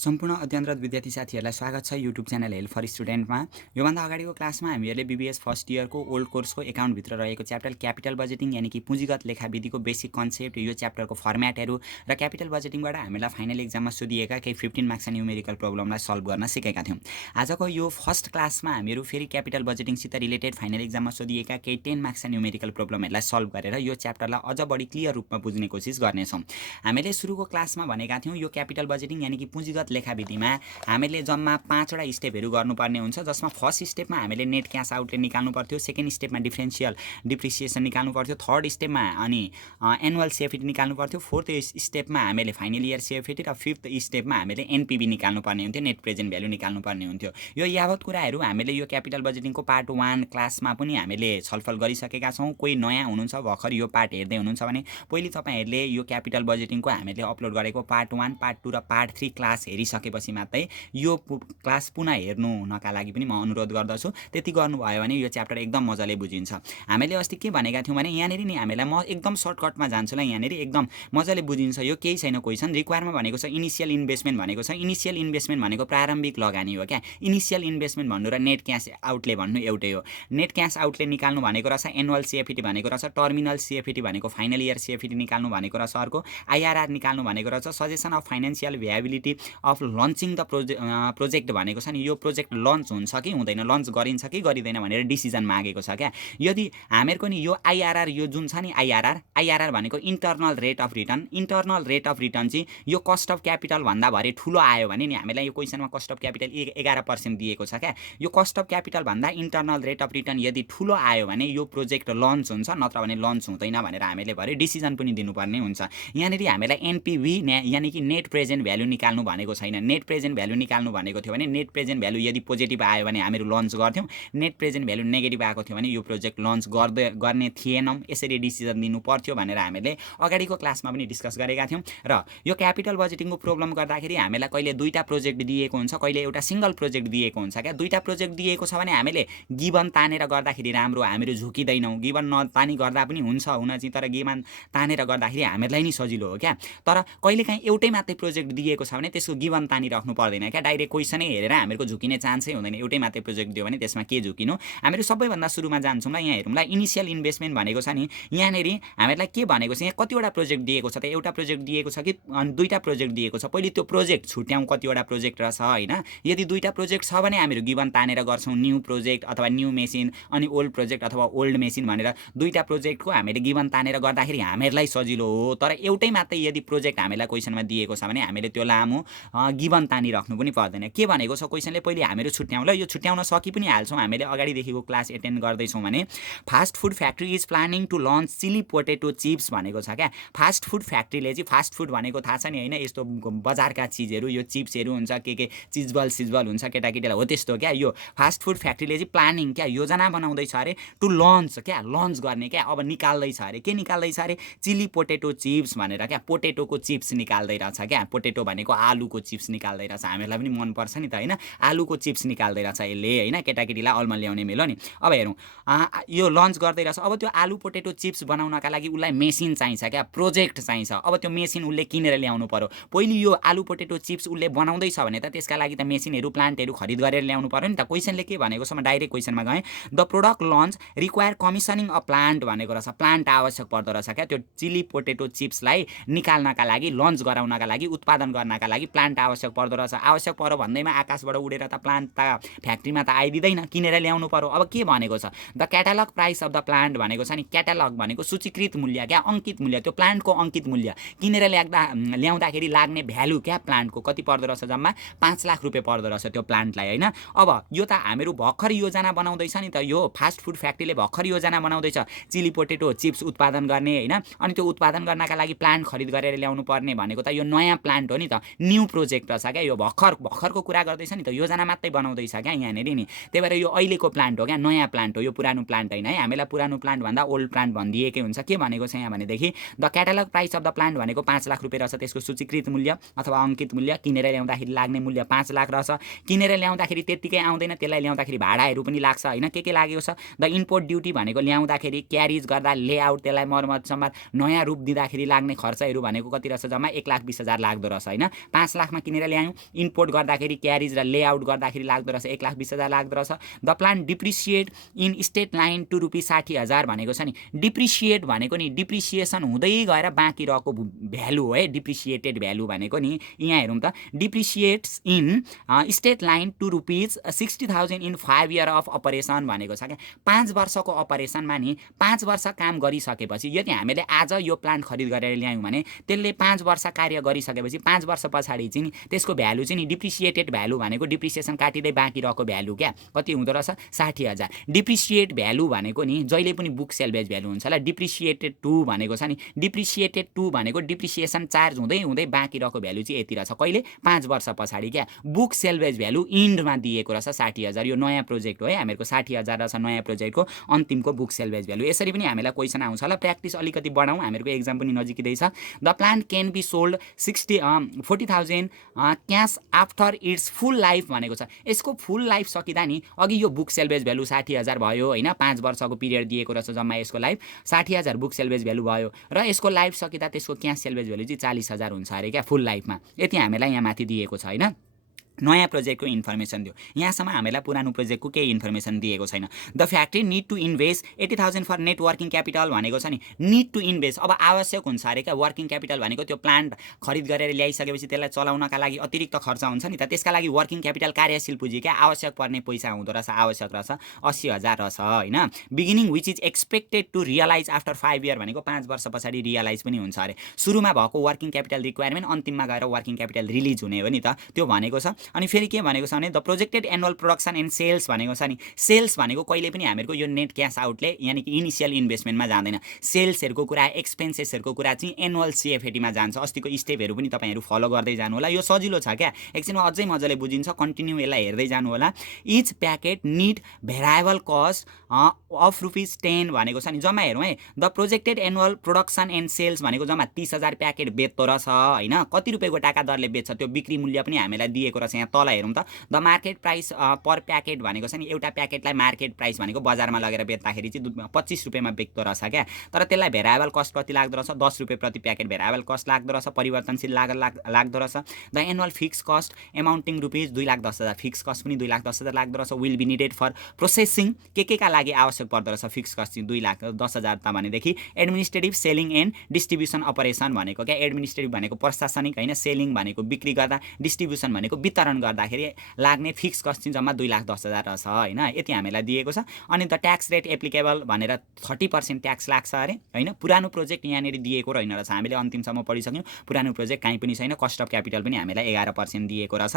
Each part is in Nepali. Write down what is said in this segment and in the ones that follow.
सम्पूर्ण अध्ययनरत विद्यार्थी साथीहरूलाई स्वागत छ युट्युब च्यानल हेल्प फर स्टुडेन्टमा। योभन्दा अगाडिको क्लासमा हामीहरूले बीबीएस फर्स्ट इयरको ओल्ड कोर्सको एकाउन्टभित्र रहेको च्याप्टर क्यापिटल बजेटिङ यानि कि पुँजीगत लेखाविधिको बेसिक कन्सेप्ट, यो च्याप्टरको फर्म्याटहरू र क्यापिटल बजेटिङबाट हामीलाई फाइनल एक्जाममा सोधिएका केही 15 मार्क्सका न्युमेरिकल प्रब्लमलाई सल्भ गर्न सिकेका थियौँ। आजको यो फर्स्ट क्लासमा हामीहरू फेरि क्यापिटल बजेटिङसित रिलेटेड फाइनल एक्जाममा सोधिएका केही 10 मार्क्सका न्युमेरिकल प्रब्लमहरूलाई सल्भ गरेर यो च्याप्टरलाई अझ बढी क्लियर रूपमा बुझ्ने कोसिस गर्नेछौँ। हामीले सुरुको क्लासमा भनेका थियौँ यो क्यापिटल बजेटिङ यानि कि पुँजीगत लेखाविधिमा हामीले जम्मा 5वटा स्टेपहरू गर्नुपर्ने हुन्छ, जसमा फर्स्ट स्टेपमा हामीले नेट क्यास आउटले निकाल्नु पर्थ्यो, सेकेन्ड स्टेपमा डिफरेन्सियल डिप्रिसिएसन निकाल्नु पर्थ्यो, थर्ड स्टेपमा अनि एनुअल सीएफएटी निकाल्नु पर्थ्यो, फोर्थ स्टेपमा हामीले फाइनल इयर सीएफएटी र फिफ्थ स्टेपमा हामीले एनपीबी निकाल्नु पर्ने हुन्थ्यो, नेट प्रेजेन्ट भ्यालु निकाल्नु पर्ने हुन्थ्यो। यो यावत कुराहरू हामीले यो क्यापिटल बजेटिङको पार्ट 1 क्लासमा पनि हामीले छलफल गरिसकेका छौँ। कोही नयाँ हुनुहुन्छ, भर्खर यो पार्ट हेर्दै हुनुहुन्छ भने पहिले तपाईँहरूले यो क्यापिटल बजेटिङको हामीले अपलोड गरेको पार्ट 1, पार्ट 2 र पार्ट 3 क्लास हेरिसकेपछि मात्रै यो क्लास पुनः हेर्नु हुनका लागि पनि म अनुरोध गर्दछु। त्यति गर्नुभयो भने यो च्याप्टर एकदम मजाले बुझिन्छ। हामीले अस्ति के भनेका थियौँ भने यहाँनिर नि हामीलाई म एकदम सर्टकटमा जान्छु ल, यहाँनिर एकदम मजाले बुझिन्छ। यो केही छैन क्वेसन, रिक्वायरमा भनेको छ इनिसियल इन्भेस्टमेन्ट भनेको छ। इनिसियल इन्भेस्टमेन्ट भनेको प्रारम्भिक लगानी हो क्या। इनिसियल इन्भेस्टमेन्ट भन्नु र नेट क्यास आउटले भन्नु एउटै हो। नेट क्यास आउटले निकाल्नु भनेको रहेछ एनुअल सीएफएटी भनेको रहेछ, टर्मिनल सीएफएटी भनेको फाइनल इयर सीएफएटी निकाल्नु भनेको रहेछ, अर्को आइआरआर निकाल्नु भनेको रहेछ, suggestion of financial viability of launching the project भनेको छ नि, यो प्रोजेक्ट लन्च हुन्छ कि हुँदैन, लन्च गरिन्छ कि गरिँदैन भनेर डिसिजन मागेको छ क्या। यदि हामीहरूको नि यो आइआरआर यो जुन छ नि आइआरआर भनेको internal rate of return, internal rate of return चाहिँ यो कस्ट अफ क्यापिटल भन्दा भरि ठुलो आयो भने नि हामीलाई यो क्वेसनमा कस्ट अफ क्यापिटल 11% दिएको छ क्या। यो कस्ट अफ क्यापिटल भन्दा इन्टरनल रेट अफ रिटर्न यदि ठुलो आयो भने यो प्रोजेक्ट लन्च हुन्छ, नत्र भने लन्च हुँदैन भनेर हामीले भरे डिसिजन पनि दिनुपर्ने हुन्छ। यहाँनिर हामीलाई एनपीभी यानि कि नेट प्रेजेन्ट भ्यालु निकाल्नु भनेको छैन। नेट प्रेजेन्ट भ्यालु निकाल्नु भनेको थियो भने नेट प्रेजेन्ट भ्यालु यदि पोजिटिभ आयो भने हामीहरू लन्च गर्थ्यौँ, नेट प्रेजेन्ट भ्यालु नेगेटिभ आएको थियो भने यो प्रोजेक्ट लन्च गर्ने थिएनौँ, यसरी डिसिजन दिनु पर्थ्यो भनेर हामीले अगाडिको क्लासमा पनि डिस्कस गरेका थियौँ। र यो क्यापिटल बजेटिङको प्रब्लम गर्दाखेरि हामीलाई कहिले दुईवटा प्रोजेक्ट दिएको हुन्छ, कहिले एउटा सिङ्गल प्रोजेक्ट दिएको हुन्छ क्या। दुईवटा प्रोजेक्ट दिएको छ भने हामीले गिभन तानेर गर्दाखेरि राम्रो, हामीहरू झुकिँदैनौँ। गिभन नतानी गर्दा पनि हुन्छ हुन चाहिँ, तर गिभन तानेर गर्दाखेरि हामीहरूलाई नि सजिलो हो क्या। तर कहिलेकाहीँ एउटै मात्रै प्रोजेक्ट दिएको छ भने त्यसको गिभन तानिराख्नु पर्दैन क्या। डाइरेक्ट क्वेसनै हेरेर हामीहरूको झुकिने चान्सै हुँदैन। एउटै मात्रै प्रोजेक्ट दियो भने त्यसमा के झुकिनु। हामीहरू सबैभन्दा सुरुमा जान्छौँ ल, यहाँ हेरौँ ल। इनिसियल इन्भेस्टमेन्ट भनेको छ नि, यहाँनिर हामीहरूलाई के भनेको छ, यहाँ कतिवटा प्रोजेक्ट दिएको छ त, एउटा प्रोजेक्ट दिएको छ कि दुईवटा प्रोजेक्ट दिएको छ। पहिले त्यो प्रोजेक्ट छुट्याउँ कतिवटा प्रोजेक्ट रहेछ होइन। यदि दुईवटा प्रोजेक्ट छ भने हामीहरू गिभन तानेर गर्छौँ, न्यू प्रोजेक्ट अथवा न्यू मेसिन, अनि ओल्ड प्रोजेक्ट अथवा ओल्ड मेसिन भनेर दुईवटा प्रोजेक्टको हामीले गिभन तानेर गर्दाखेरि हामीहरूलाई सजिलो हो। तर एउटै मात्रै यदि प्रोजेक्ट हामीलाई क्वेसनमा दिएको छ भने हामीले त्यो लामो गिभन तानिराख्नु पनि पर्दैन। के भनेको छ क्वेसनले, पहिले हामीहरू छुट्याउँ ल। यो छुट्याउन सकि पनि हाल्छौँ, हामीले अगाडिदेखिको क्लास एटेन्ड गर्दैछौँ भने। Fast food factory is planning to launch chilli potato chips भनेको छ क्या। फास्ट फुड फ्याक्ट्रीले चाहिँ, फास्ट फुड भनेको थाहा छ नि होइन, यस्तो बजारका चिजहरू, यो चिप्सहरू हुन्छ, के चिजबल हुन्छ केटाकेटीलाई हो त्यस्तो क्या। यो फास्ट फुड फ्याक्ट्रीले चाहिँ प्लानिङ क्या, योजना बनाउँदैछ अरे टु लन्च क्या, लन्च गर्ने क्या। अब निकाल्दैछ अरे, के निकाल्दैछ अरे, चिली पोटेटो चिप्स भनेर क्या। पोटेटोको चिप्स निकाल्दै रहेछ क्या। पोटेटो भनेको आलुको चिप्स निकाल्दै रहेछ। हामीहरूलाई पनि मनपर्छ नि त होइन, आलुको चिप्स निकाल्दै रहेछ यसले होइन, केटाकेटीलाई अलमा ल्याउने मेलो नि। अब हेरौँ, यो लन्च गर्दै रहेछ। अब त्यो आलु पोटेटो चिप्स बनाउनका लागि उसलाई मेसिन चाहिन्छ क्या, प्रोजेक्ट चाहिन्छ। अब त्यो मेसिन उसले किनेर ल्याउनु पर्यो। पहिले यो आलु पोटेटो चिप्स उसले बनाउँदैछ भने त त्यसका लागि त मेसिनहरू प्लान्टहरू खरिद गरेर ल्याउनु पर्यो नि त। क्वेसनले के भनेको छ, म डाइरेक्ट क्वेसनमा गएँ। The product launch require commissioning a plant भनेको रहेछ। प्लान्ट आवश्यक पर्दो रहेछ क्या। त्यो चिली पोटेटो चिप्सलाई निकाल्नका लागि, लन्च गराउनका लागि, उत्पादन गर्नका लागि प्लान्ट आवश्यक पर्दो रहेछ। आवश्यक पर्यो भन्दैमा आकाशबाट उडेर त प्लान्ट त फ्याक्ट्रीमा त आइदिँदैन, किनेर ल्याउनु पर्यो। अब के भनेको छ, the catalogue price of the plant भनेको छ नि। क्याटालग भनेको सूचीकृत मूल्य क्या, अङ्कित मूल्य, त्यो प्लान्टको अङ्कित मूल्य। किनेर ल्याउँदाखेरि लाग्ने भ्यालु क्या प्लान्टको कति पर्दो रहेछ, जम्मा 5 लाख रुपियाँ पर्दो रहेछ त्यो प्लान्टलाई होइन। अब यो त हामीहरू भर्खर योजना बनाउँदैछ नि त, यो फास्ट फुड फ्याक्ट्रीले भर्खर योजना बनाउँदैछ चिली पोटेटो चिप्स उत्पादन गर्ने होइन। अनि त्यो उत्पादन गर्नका लागि प्लान्ट खरिद गरेर ल्याउनु पर्ने भनेको त यो नयाँ प्लान्ट हो नि त, न्यू प्रोजेक्ट रहेछ क्या। यो भर्खरको कुरा गर्दैछ नि त, योजना मात्रै बनाउँदैछ क्या यहाँनिर नि। त्यही भएर यो अहिलेको प्लान्ट हो क्या, नयाँ प्लान्ट हो, यो पुरानो प्लान्ट होइन है। हामीलाई पुरानो प्लान्ट भन्दा ओल्ड प्लान्ट भनिदिएकै हुन्छ। के भनेको छ यहाँ भनेदेखि, the catalogue price of the plant भनेको 5 लाख रुपियाँ रहेछ, त्यसको सूचीकृत मूल्य अथवा अङ्कित मूल्य। किनेर ल्याउँदाखेरि लाग्ने मूल्य 5 लाख रहेछ। किनेर ल्याउँदाखेरि त्यत्तिकै आउँदैन, त्यसलाई ल्याउँदाखेरि भाडाहरू पनि लाग्छ होइन। के लागेको छ, द इम्पोर्ट ड्युटी भनेको ल्याउँदाखेरि, क्यारिज गर्दा, लेआउट, त्यसलाई मर्मत सम्भार, नयाँ रूप दिँदाखेरि लाग्ने खर्चहरू भनेको कति रहेछ, जम्मा 1,20,000 लाग्दो रहेछ होइन। 5 लाख लाखमा किनेर ल्यायौँ, इम्पोर्ट गर्दाखेरि क्यारेज र लेआउट गर्दाखेरि लाग्दो रहेछ 1,20,000 लाग्दो रहेछ। The plant depreciate in straight line to ₹60,000 भनेको छ नि। डिप्रिसिएट भनेको नि डिप्रिसिएसन हुँदै गएर बाँकी रहेको भ्यालु हो है, डिप्रिसिएटेड भ्यालु भनेको नि। यहाँ हेरौँ त, depreciates in straight line to ₹60,000 in 5 year of operation भनेको छ क्या। 5 वर्षको अपरेसनमा नि 5 वर्ष काम गरिसकेपछि यदि हामीले आज यो प्लान्ट खरिद गरेर ल्यायौँ भने त्यसले 5 वर्ष कार्य गरिसकेपछि 5 वर्ष पछाडि चाहिँ नि त्यसको भ्यालु चाहिँ नि डिप्रिसिएटेड भ्यालु भनेको डिप्रिसिएसन काटिँदै बाँकी रहेको भ्यालु क्या, कति हुँदो रहेछ 60,000। डिप्रिसिएट भ्यालु भनेको नि जहिले पनि बुक सेल्भेज भ्यालु हुन्छ ल। डिप्रिसिएटेड टु भनेको छ नि, डिप्रिसिएटेड टु भनेको डिप्रिसिएसन चार्ज हुँदै हुँदै बाँकी रहेको भ्यालु चाहिँ यति रहेछ, कहिले 5 वर्ष पछाडि क्या। बुक सेल्भेज भ्यालु इन्डमा दिएको रहेछ 60,000। यो नयाँ प्रोजेक्ट हो है, हामीहरूको 60,000 रहेछ नयाँ प्रोजेक्टको अन्तिमको बुक सेल्भेज भ्यालु। यसरी पनि हामीलाई क्वेसन आउँछ ल, प्र्याक्टिस अलिकति बढाउँ, हामीहरूको एक्जाम पनि नजिकै छ। The plant can be sold 40,000 cash after its full life भनेको छ। यसको फुल लाइफ सकिँदा नि अघि यो बुक सेल्भेज भ्यालु 60,000 भयो होइन, 5 वर्षको पिरियड दिएको रहेछ जम्मा यसको लाइफ, 60,000 बुक सेल्भेज भ्यालु भयो र यसको लाइफ सकिँदा त्यसको क्यास सेल्भेज भ्यालु चाहिँ 40,000 हुन्छ अरे क्या फुल लाइफमा। यति हामीलाई यहाँ माथि दिएको छ होइन। नयाँ प्रोजेक्टको इन्फर्मेसन दियो, यहाँसम्म हामीलाई पुरानो प्रोजेक्टको केही इन्फर्मेसन दिएको छैन। The factory need to invest 80,000 for net working capital भनेको छ नि। निड टु इन्भेस्ट अब आवश्यक हुन्छ अरे क्या। वर्किङ क्यापिटल भनेको त्यो प्लान्ट खरिद गरेर ल्याइसकेपछि त्यसलाई चलाउनका लागि अतिरिक्त खर्च हुन्छ नि त, त्यसका लागि वर्किङ क्यापिटल कार्यशील पुँजी क्या आवश्यक पर्ने पैसा हुँदो रहेछ, आवश्यक रहेछ 80,000 रहेछ होइन। Beginning which is expected to realise after 5 year भनेको 5 वर्ष पछाडि रियलाइज पनि हुन्छ अरे। सुरुमा भएको वर्किङ क्यापिटल रिक्वायरमेन्ट अन्तिममा गएर वर्किङ क्यापिटल रिलिज हुने हो नि त, त्यो भनेको छ। अनि फेरि के भनेको छ भने the projected annual production and sales भनेको छ नि। सेल्स भनेको कहिले पनि हामीहरूको यो नेट क्यास आउटले यानि कि इनिसियल इन्भेस्टमेन्टमा जाँदैन। सेल्सहरूको कुरा, एक्सपेन्सेसहरूको कुरा चाहिँ एनुअल सिएफएटीमा जान्छ। अस्तिको स्टेपहरू पनि तपाईँहरू फलो गर्दै जानु होला, यो सजिलो छ क्या, एकछिनमा अझै मजाले बुझिन्छ, कन्टिन्यू यसलाई हेर्दै जानु होला। Each packet need variable cost of ₹10 भनेको छ नि। जम्मा हेरौँ है, the projected annual production and sales भनेको जम्मा 30,000 प्याकेट बेच्दो रहेछ होइन। कति रुपियाँको टाका दरले बेच्छ त्यो बिक्री मूल्य पनि हामीलाई दिएको रहेछ। यहाँ तल हेरौँ त, the market price per packet भनेको छ नि। एउटा प्याकेटलाई मार्केट प्राइस भनेको बजारमा लगेर बेच्दाखेरि चाहिँ 25 रुपियाँमा बेच्दो रहेछ क्या। तर त्यसलाई भेराएबल कस्ट कति लाग्दो रहेछ, 10 रुपियाँ प्रति प्याकेट भेराएबल कस्ट लाग्दो रहेछ, परिवर्तनशील लाग्दो रहेछ। The annual fix cost amounting ₹2,10,000, fix cost पनि 2,10,000 लाग्दो रहेछ। Will be needed for processing, के का लागि आवश्यक पर्दो रहेछ फिक्स कस्ट चाहिँ 2,10,000 त भनेदेखि administrative selling and distribution operation भनेको क्या। एडमिनिस्ट्रेटिभ भनेको प्रशासनिक होइन, सेलिङ भनेको बिक्री गर्दा, डिस्ट्रिब्युसन भनेको वितरण गर्दाखेरि लाग्ने फिक्स कस्ट चाहिँ जम्मा 2,10,000 रहेछ होइन। यति हामीलाई दिएको छ। अनि द ट्याक्स रेट एप्लिकेबल भनेर 30% ट्याक्स लाग्छ अरे होइन। पुरानो प्रोजेक्ट यहाँनिर दिएको रहेन रहेछ, हामीले अन्तिमसम्म पढिसक्यौँ। पुरानो प्रोजेक्ट कहीँ पनि छैन। कस्ट अफ क्यापिटल पनि हामीलाई 11% दिएको रहेछ।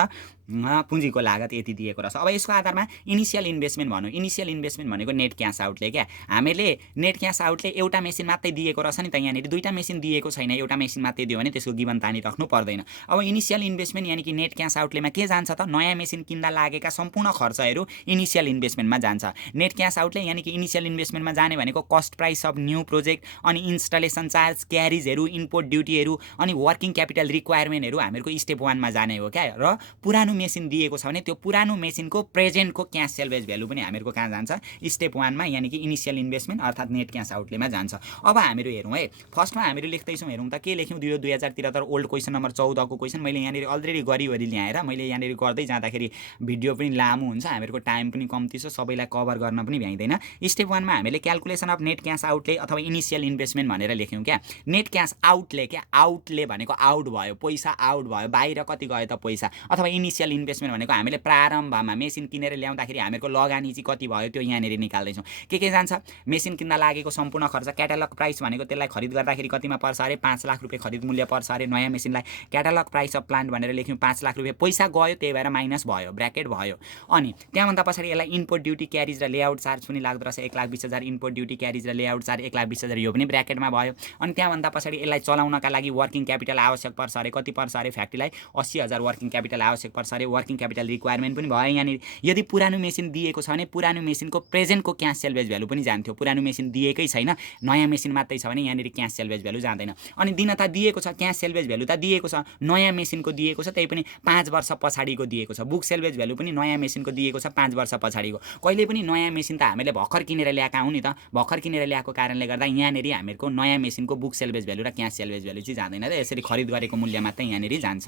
पुँजीको लागत यति दिएको रहेछ। अब यसको आधारमा इनिसियल इन्भेस्टमेन्ट भनौँ। इनिसियल इन्भेस्टमेन्ट भनेको नेट क्यास आउटले क्या। हामीले नेट क्यास आउटले एउटा मेसिन मात्रै दिएको रहेछ नि त, यहाँनिर दुईवटा मेसिन दिएको छैन, एउटा मेसिन मात्रै दियो भने त्यसको गिभन तानिराख्नु पर्दैन। अब इनिसियल इन्भेस्टमेन्ट यानि कि नेट क्यास आउटलेमा के जान्छ त, नयाँ मेसिन किन्दा लागेका सम्पूर्ण खर्चहरू इनिसियल इन्भेस्टमेन्टमा जान्छ। नेट क्यास आउटले यानि कि इनिसियल इन्भेस्टमेन्टमा जाने भनेको cost price of new project, अनि इन्स्टलेसन चार्ज, क्यारिजहरू, इम्पोर्ट ड्युटीहरू, अनि वर्किङ क्यापिटल रिक्वायरमेन्टहरू हामीहरूको स्टेप 1 मा जाने हो क्या। र पुरानो मेसिन दिएको छ भने त्यो पुरानो मेसिनको प्रेजेन्टको क्यास सेल्भेज भ्यालु पनि हामीहरूको कहाँ जान्छ, स्टेप 1 मा यानि कि इनिसियल इन्भेस्टमेन्ट अर्थात् नेट क्यास आउटलेमा जान्छ। अब हामीहरू हेरौँ है, फर्स्टमा हामीहरू लेख्दैछौँ, हेरौँ त के लेख्यौँ। 2073 ओल्ड क्वेसन नम्बर 14 को क्वेसन मैले यहाँनिर अलरेडी गरिवरी ल्याएर मैले यहाँनिर गर्दै जाँदाखेरि भिडियो पनि लामो हुन्छ, हामीहरूको टाइम पनि कम्ती छ, सबैलाई कभर गर्न पनि भ्याइँदैन। स्टेप 1 मा हामीले calculation of net cash outlay अथवा इनिसियल इन्भेस्टमेन्ट भनेर लेख्यौँ क्या। नेट क्यास आउटले क्या, आउटले भनेको आउट भयो, पैसा आउट भयो, बाहिर कति गयो त पैसा। अथवा इनिसियल इन्भेस्टमेन्ट भनेको हामीले प्रारम्भमा मेसिन किनेर ल्याउँदाखेरि हामीहरूको लगानी चाहिँ कति भयो त्यो यहाँनिर निकाल्दैछौँ। के जान्छ, मेसिन किन्दा लागेको सम्पूर्ण खर्च, क्याटालग प्राइस भनेको त्यसलाई खरिद गर्दाखेरि कतिमा पर्छ अरे 5 लाख रुपियाँ खरिद मूल्य पर्छ अरे नयाँ मेसिनलाई। क्याटालग प्राइस अफ प्लान्ट भनेर लेख्यौँ 5 लाख रुपियाँ, पैसा गयो त्यही भएर माइनस भयो, ब्र्याकेट भयो। अनि त्यहाँभन्दा पछाडि यसलाई इम्पोर्ट ड्युटी क्यारिज र लेआउट चार्ज पनि लाग्दो रहेछ 1,20,000, इम्पोर्ट ड्युटी क्यारिज र लेआउट चार्ज 1,20,000, यो पनि ब्र्याकेटमा भयो। अनि त्यहाँभन्दा पछाडि यसलाई चलाउनका लागि वर्किङ क्यापिटल आवश्यक पर्छ अरे, कति पर्छ अरे फ्याक्ट्रीलाई 80,000 वर्किङ क्यापिटल आवश्यक पर्छ अरे। वर्किङ क्यापिटल रिक्वायरमेन्ट पनि भयो यहाँनिर। यदि पुरानो मेसिन दिएको छ भने पुरानो मेसिनको प्रेजेन्टको क्यास सेल्भेज भ्यालु पनि जान्थ्यो। पुरानो मेसिन दिएकै छैन, नयाँ मेसिन मात्रै छ भने यहाँनिर क्यास सेल्भेज भ्यालु जाँदैन। अनि दिन त दिएको छ, क्यास सेल्भेज भ्यालु त दिएको छ, नयाँ मेसिनको दिएको छ, त्यही पनि 5 वर्ष पछाडिको दिएको छ। बुक सेल्भेज भ्यालु पनि नयाँ मेसिनको दिएको छ 5 वर्ष पछाडिको। कहिले पनि नयाँ मेसिन त हामीले भर्खर किनेर ल्याएका हौँ नि त, भर्खर किनेर ल्याएको कारणले गर्दा यहाँनिर हामीहरूको नयाँ मेसिनको बुक सेल्भेज भ्यालु र क्यास सेल्भेज भ्यालु चाहिँ जाँदैन र यसरी खरिद गरेको मूल्य मात्रै यहाँनिर जान्छ।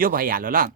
यो भइहाल्यो ल,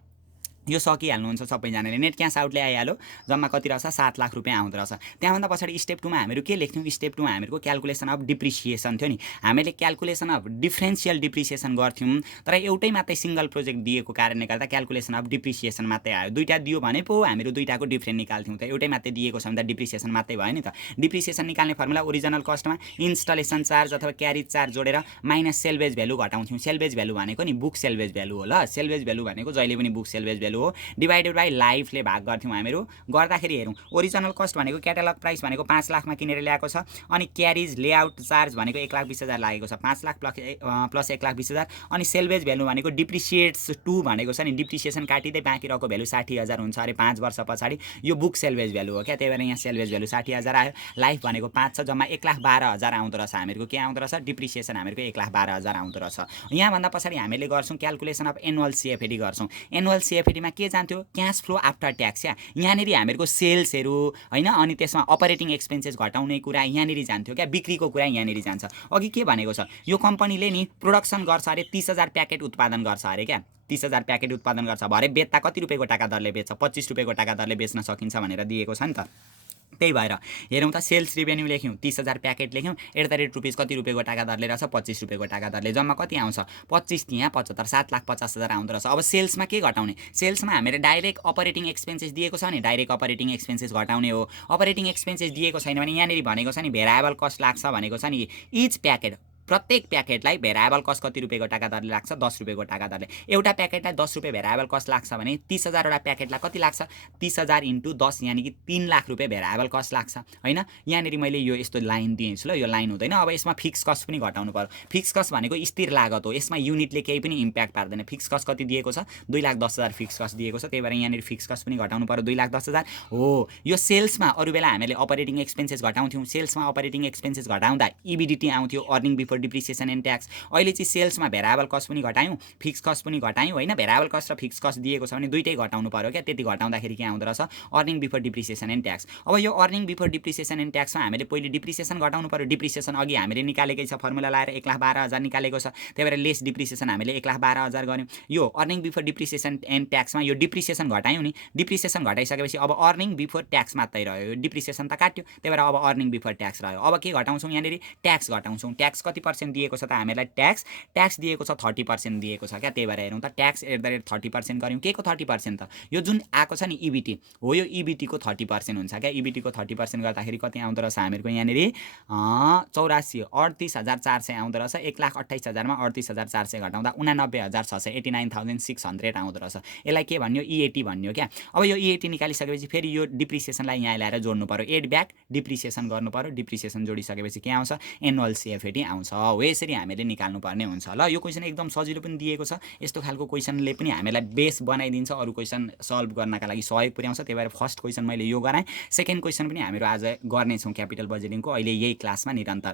यो सकिहाल्नुहुन्छ सबैजनाले। नेट क्यास आउटले आइहाल्यो, जम्मा कति रहेछ 7 लाख रुपियाँ आउँदो रहेछ। त्यहाँभन्दा पछाडि स्टेप 2 मा हामीहरू के लेख्थ्यौँ, स्टेप 2 मा हामीहरूको क्यालकुलेसन अफ डिप्रिसिएसन थियो नि। हामीले क्यालकुलेसन अफ डिफ्रेन्सियल डिप्रिसिएसन गर्थ्यौँ, तर एउटै मात्रै सिंगल प्रोजेक्ट दिएको कारणले गर्दा क्यालकुलेसन अफ डिप्रिसिएसन मात्रै आयो। दुईटा दियो भने पो हामीहरू दुईटाको डिफ्रेन्ट निकाल्थ्यौँ, त एउटै मात्रै दिएको छ भने त डिप्रिसिएसन मात्रै भयो नि त। डिप्रिसिएसन निकाल्ने फर्मुला ओरिजिनल कस्टमा इन्स्टलेसन चार्ज अथवा क्यारेज चार्ज जोडेर माइनस सेल्भेज भ्यालु घटाउँथ्यौँ। सेल्भेज भ्यालु भनेको नि बुक सेल्भेज भ्यालु हो ल, सेल्भेज भ्यालु भनेको जहिले पनि बुक सेल्भेज भ्यालु हो, डिभाइडेड बाई लाइफले भाग गर्थ्यौँ हामीहरू। गर्दाखेरि हेरौँ, ओरिजिनल कस्ट भनेको क्याटालग प्राइस भनेको 5 लाखमा किनेर ल्याएको छ, अनि क्यारेज लेआउट चार्ज भनेको 1,20,000 लागेको छ, 5 लाख प्लस 1,20,000। अनि सेल्भेज भ्यालु भनेको डिप्रिसिएट्स 2 भनेको छ नि, डिप्रिसिएसन काटिँदै बाँकी रहेको भ्यालु 60,000 हुन्छ अरे 5 वर्ष पछाडि। यो बुक सेल्भेज भ्यालु हो क्या, त्यही भएर यहाँ सेल्भेज भ्यालु 60,000 आयो। लाइफ भनेको 5 छ, जम्मा 1,12,000 आउँदो रहेछ हामीहरूको। के आउँदो रहेछ, डिप्रिसिएसन हामीहरूको 1,12,000 आउँदो रहेछ। यहाँभन्दा पछाडि हामीले गर्छौँ क्यालकुलेसन अफ एनुअल सिएफएडी गर्छौँ। एनुअल सिएफएडीमा के जान्थ्यो, क्यास फ्लो आफ्टर ट्याक्स। या यहाँनिर हामीहरूको सेल्सहरू होइन, अनि त्यसमा अपरेटिङ एक्सपेन्सेस घटाउने कुरा यहाँनिर जान्थ्यो क्या, बिक्रीको कुरा यहाँनिर जान्छ। अघि के भनेको छ, यो कम्पनीले नि प्रोडक्सन गर्छ अरे 30,000 प्याकेट उत्पादन गर्छ अरे क्या, 30,000 प्याकेट उत्पादन गर्छ, भरे बेच्दा कति रुपियाँको टाका दरले बेच्छ, 25 रुपियाँको टाका दरले बेच्न सकिन्छ भनेर दिएको छ नि त। त्यही भएर हेरौँ त, सेल्स रेभेन्यू लेख्यौँ 30,000 प्याकेट लेख्यौँ, @ कति रुपियाँको टाका दरले रहेछ, 25 रुपियाँको टाका दरले, जम्मा कति आउँछ 25 यहाँ 75, 7,50,000 आउँदो रहेछ। अब सेल्समा के घटाउने, सेल्समा हामीले डाइरेक्ट अपरेटिङ एक्सपेन्सेस दिएको छ नि, डाइरेक्ट अपरेटिङ एक्सपेन्सेस घटाउने हो। अपरेटिङ एक्सपेन्सेस दिएको छैन भने यहाँनिर भनेको छ नि भेरिएबल कस्ट लाग्छ भनेको छ नि, इच प्याकेट प्रत्येक प्याकेटलाई भेरिएबल कस्ट कति रुपियाँको टाका दरले लाग्छ, 10 रुपियाँको टाका दरले। एउटा प्याकेटलाई 10 रुपियाँ भेरिएबल कस्ट लाग्छ भने 30,000 वटा प्याकेटलाई कति लाग्छ, 30,000 × 10 यानि कि 3 लाख रुपियाँ भेरिएबल कस्ट लाग्छ होइन। यहाँनिर मैले यो यस्तो लाइन दिएछु ल, यो लाइन हुँदैन। अब यसमा फिक्स कस्ट पनि घटाउनु पर्यो। फिक्स कस्ट भनेको स्थिर लागत हो, यसमा युनिटले केही पनि इम्प्याक्ट पार्दैन। फिक्स कस्ट कति दिएको छ, 2,10,000 फिक्स कस्ट दिएको छ, त्यही भएर यहाँनिर फिक्स कस्ट पनि घटाउनु पर्यो 2,10,000 हो। यो सेल्समा अरू बेला हामीले अपरेटिङ एक्सपेन्सेस घटाउँथ्यौँ, सेल्समा अपरेटिङ एक्सपेन्सेस घटाउँदा इबिडिटी आउँथ्यो, earning before depreciation and tax. अहिले चाहिँ सेल्समा भेरिएबल कस्ट पनि घटायौँ, फिक्स कस्ट पनि घटायौँ होइन। भेरिएबल कस्ट र फिक्स कस्ट दिएको छ भने दुइटै घटाउनु पर्यो क्या, त्यति घटाउँदाखेरि के आउँदो रहेछ, earning before depreciation and tax. अब यो अर्निङ बिफोर डिप्रिसिएसन एन्ड ट्याक्समा हामीले पहिले डिप्रिसिएसन घटाउनु पर्यो। डिप्रिसिएसन अघि हामीले निकालेकै छ, फर्मुला लाएर 1,12,000 निकालेको छ, त्यही भएर लेस डिप्रिसिएसन हामीले 1,12,000 गऱ्यौँ। यो अर्निङ बिफोर डिप्रिसिएसन एन्ड ट्याक्समा यो डिप्रिसिएसन घटायौँ नि, डिप्रिसिएसन घटाइसकेपछि अब अर्निङ बिफोर ट्याक्स मात्रै रह्यो, यो डिप्रिसिएसन त काट्यो, त्यही भएर अब अर्निङ बिफोर ट्याक्स रह्यो। अब के घटाउँछौँ, यहाँनिर ट्याक्स घटाउँछौँ। ट्याक्स कति % दिएको छ त हामीलाई, ट्याक्स दिएको छ 30% दिएको छ क्या, त्यही भएर हेरौँ त ट्याक्स @ 30% गऱ्यौँ। के को 30% त, यो जुन आएको छ नि इबिटी हो, यो इबिटीको 30% हुन्छ क्या। इबिटीको 30% गर्दाखेरि कति आउँदो रहेछ हामीहरूको यहाँनिर 84 38,400 आउँदो रहेछ। 1,28,000 मा 38,400 घटाउँदा 89,600 89,600 आउँदो रहेछ। यसलाई के भन्यो, इएटी भन्यो क्या। अब यो इएटी निकालिसकेपछि फेरि यो डिप्रिसिएसनलाई यहाँ ल्याएर जोड्नु पर्यो, एड ब्याक डिप्रिसिएसन गर्नु पर्यो। डिप्रिसिएसन जोडिसकेपछि के आउँछ, एनुअल सिएफएडी आउँछ हो। यसरी हामीले निकाल्नु पर्ने हुन्छ ल। यो क्वेसन एकदम सजिलो पनि दिएको छ, यस्तो खालको क्वेसनले पनि हामीलाई बेस बनाइदिन्छ, अरू क्वेसन सल्भ गर्नका लागि सहयोग पुर्याउँछ। त्यही भएर फर्स्ट क्वेसन मैले यो गराएँ, सेकेन्ड क्वेसन पनि हामीहरू आज गर्नेछौँ क्यापिटल बजेटिङको अहिले यही क्लासमा निरन्तर।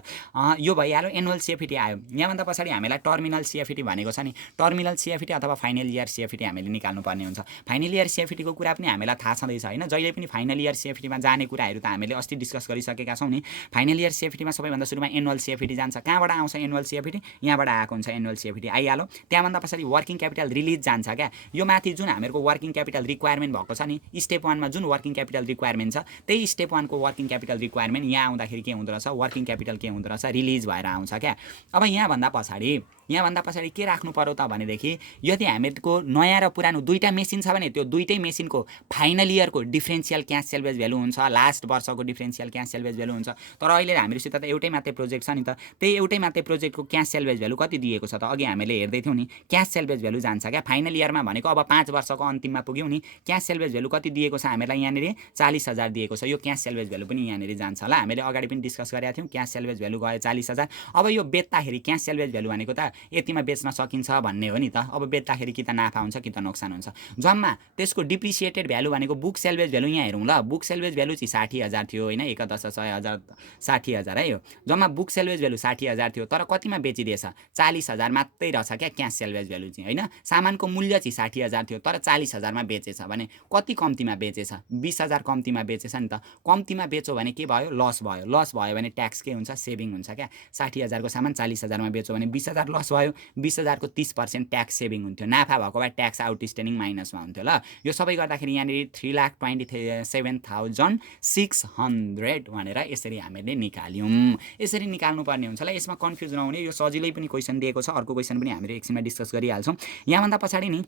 यो भइहाल्यो, एनुअल सिएफएडी आयो। यहाँभन्दा पछाडि हामीलाई टर्मिनल सिएफएडी भनेको छ नि, टर्मिनल सिएफएडी अथवा फाइनल इयर सिएफएडी हामीले निकाल्नु पर्ने हुन्छ। फाइनल इयर सिएफएडीको कुरा पनि हामीलाई थाहा छँदैछ होइन, जहिले पनि फाइनल इयर सिएफएडीमा जाने कुराहरू त हामीले अस्ति डिस्कस गरिसकेका छौँ नि। फाइनल इयर सिएफएडीमा सबैभन्दा सुरुमा एनुअल सिएफएडी जान्छ। कहाँबाट आउँछ एनुअल सिएफएडी, यहाँबाट आएको हुन्छ एनुअल सिएफएडी आइहाल्यो। त्यहाँभन्दा पछाडि वर्किङ क्यापिटल रिलिज जान्छ क्या। यो माथि जुन हामीहरूको वर्किङ क्यापिटल रिक्वायरमेन्ट भएको छ नि, स्टेप 1 मा जुन वर्किङ क्यापिटल रिक्वायरमेन्ट छ, त्यही स्टेप 1 को वर्किङ क्यापिटल रिक्वायरमेन्ट यहाँ आउँदाखेरि के हुँदो रहेछ, वर्किङ क्यापिटल के हुँदो रहेछ, रिलिज भएर आउँछ क्या। अब यहाँभन्दा पछाडि के राख्नु पर्यो त भनेदेखि, यदि हामीहरूको नयाँ र पुरानो दुईटा मेसिन छ भने त्यो दुईटै मेसिनको फाइनल इयरको डिफ्रेन्सियल क्यास सेल्भेज भ्यालु हुन्छ, लास्ट वर्षको डिफ्रेन्सियल क्यास सेल्भेज भ्यालु हुन्छ। तर अहिले हामीहरूसित त एउटै मात्रै प्रोजेक्ट छ नि त, त्यही एउटै मात्रै प्रोजेक्टको क्यास सेल्भेज भ्यालु कति दिएको छ त अघि हामीले हेर्दै थियौँ नि क्यास सेल्भेज भ्यालु जान्छ क्या फाइनल इयरमा भनेको अब 5 वर्षको अन्तिममा पुग्यौँ नि क्यास सेल्भेज भ्यालु कति दिएको छ हामीलाई यहाँनिर 40,000 दिएको छ यो क्यास सेल्भेज भ्यालु पनि यहाँनिर जान्छ होला हामीले अगाडि पनि डिस्कस गरेका थियौँ क्यास सेल्भेज भ्यालु गयो 40,000 अब यो बेच्दाखेरि क्यास सेल्भेज भ्यालु भनेको त यतिमा बेच्न सकिन्छ भन्ने हो नि त अब बेच्दाखेरि कि त नाफा हुन्छ कि त नोक्सान हुन्छ जम्मा त्यसको डिप्रिसिएटेड भ्यालु भनेको बुक सेल्भेज भ्यालु यहाँ हेरौँ ल बुक सेल्भेज भ्यालु चाहिँ 60,000 थियो होइन 1,10,100,000 60,000 है यो जम्मा बुक सेल्भेज भ्यालु 60,000 थियो तर कतिमा बेचिदिएछ 40,000 मात्रै रहेछ क्या क्यास सेल्भेज भ्यालु चाहिँ होइन सामानको मूल्य चाहिँ 60,000 थियो तर 40,000 मा बेचेछ भने कति कम्तीमा बेचेछ 20,000 कम्तीमा बेचेछ नि त कम्तीमा बेच्यो भने के भयो लस भयो भने ट्याक्स के हुन्छ सेभिङ हुन्छ क्या 60,000 को सामान 40,000 मा बेच्यो भने 20,000 लस भयो 20,000 को 30% ट्याक्स सेभिङ हुन्थ्यो नाफा भएको भए ट्याक्स आउटस्ट्यान्डिङ माइनसमा हुन्थ्यो ल यो सबै गर्दाखेरि यहाँनिर 3,27,600 भनेर यसरी हामीले निकाल्यौँ यसरी निकाल्नु पर्ने हुन्छ ल यसमा कन्फ्युज नहुने यो सजिलै पनि क्वेसन दिएको छ अर्को क्वेसन पनि हामीले एकछिनमा डिस्कस गरिहाल्छौँ यहाँभन्दा पछाडि नि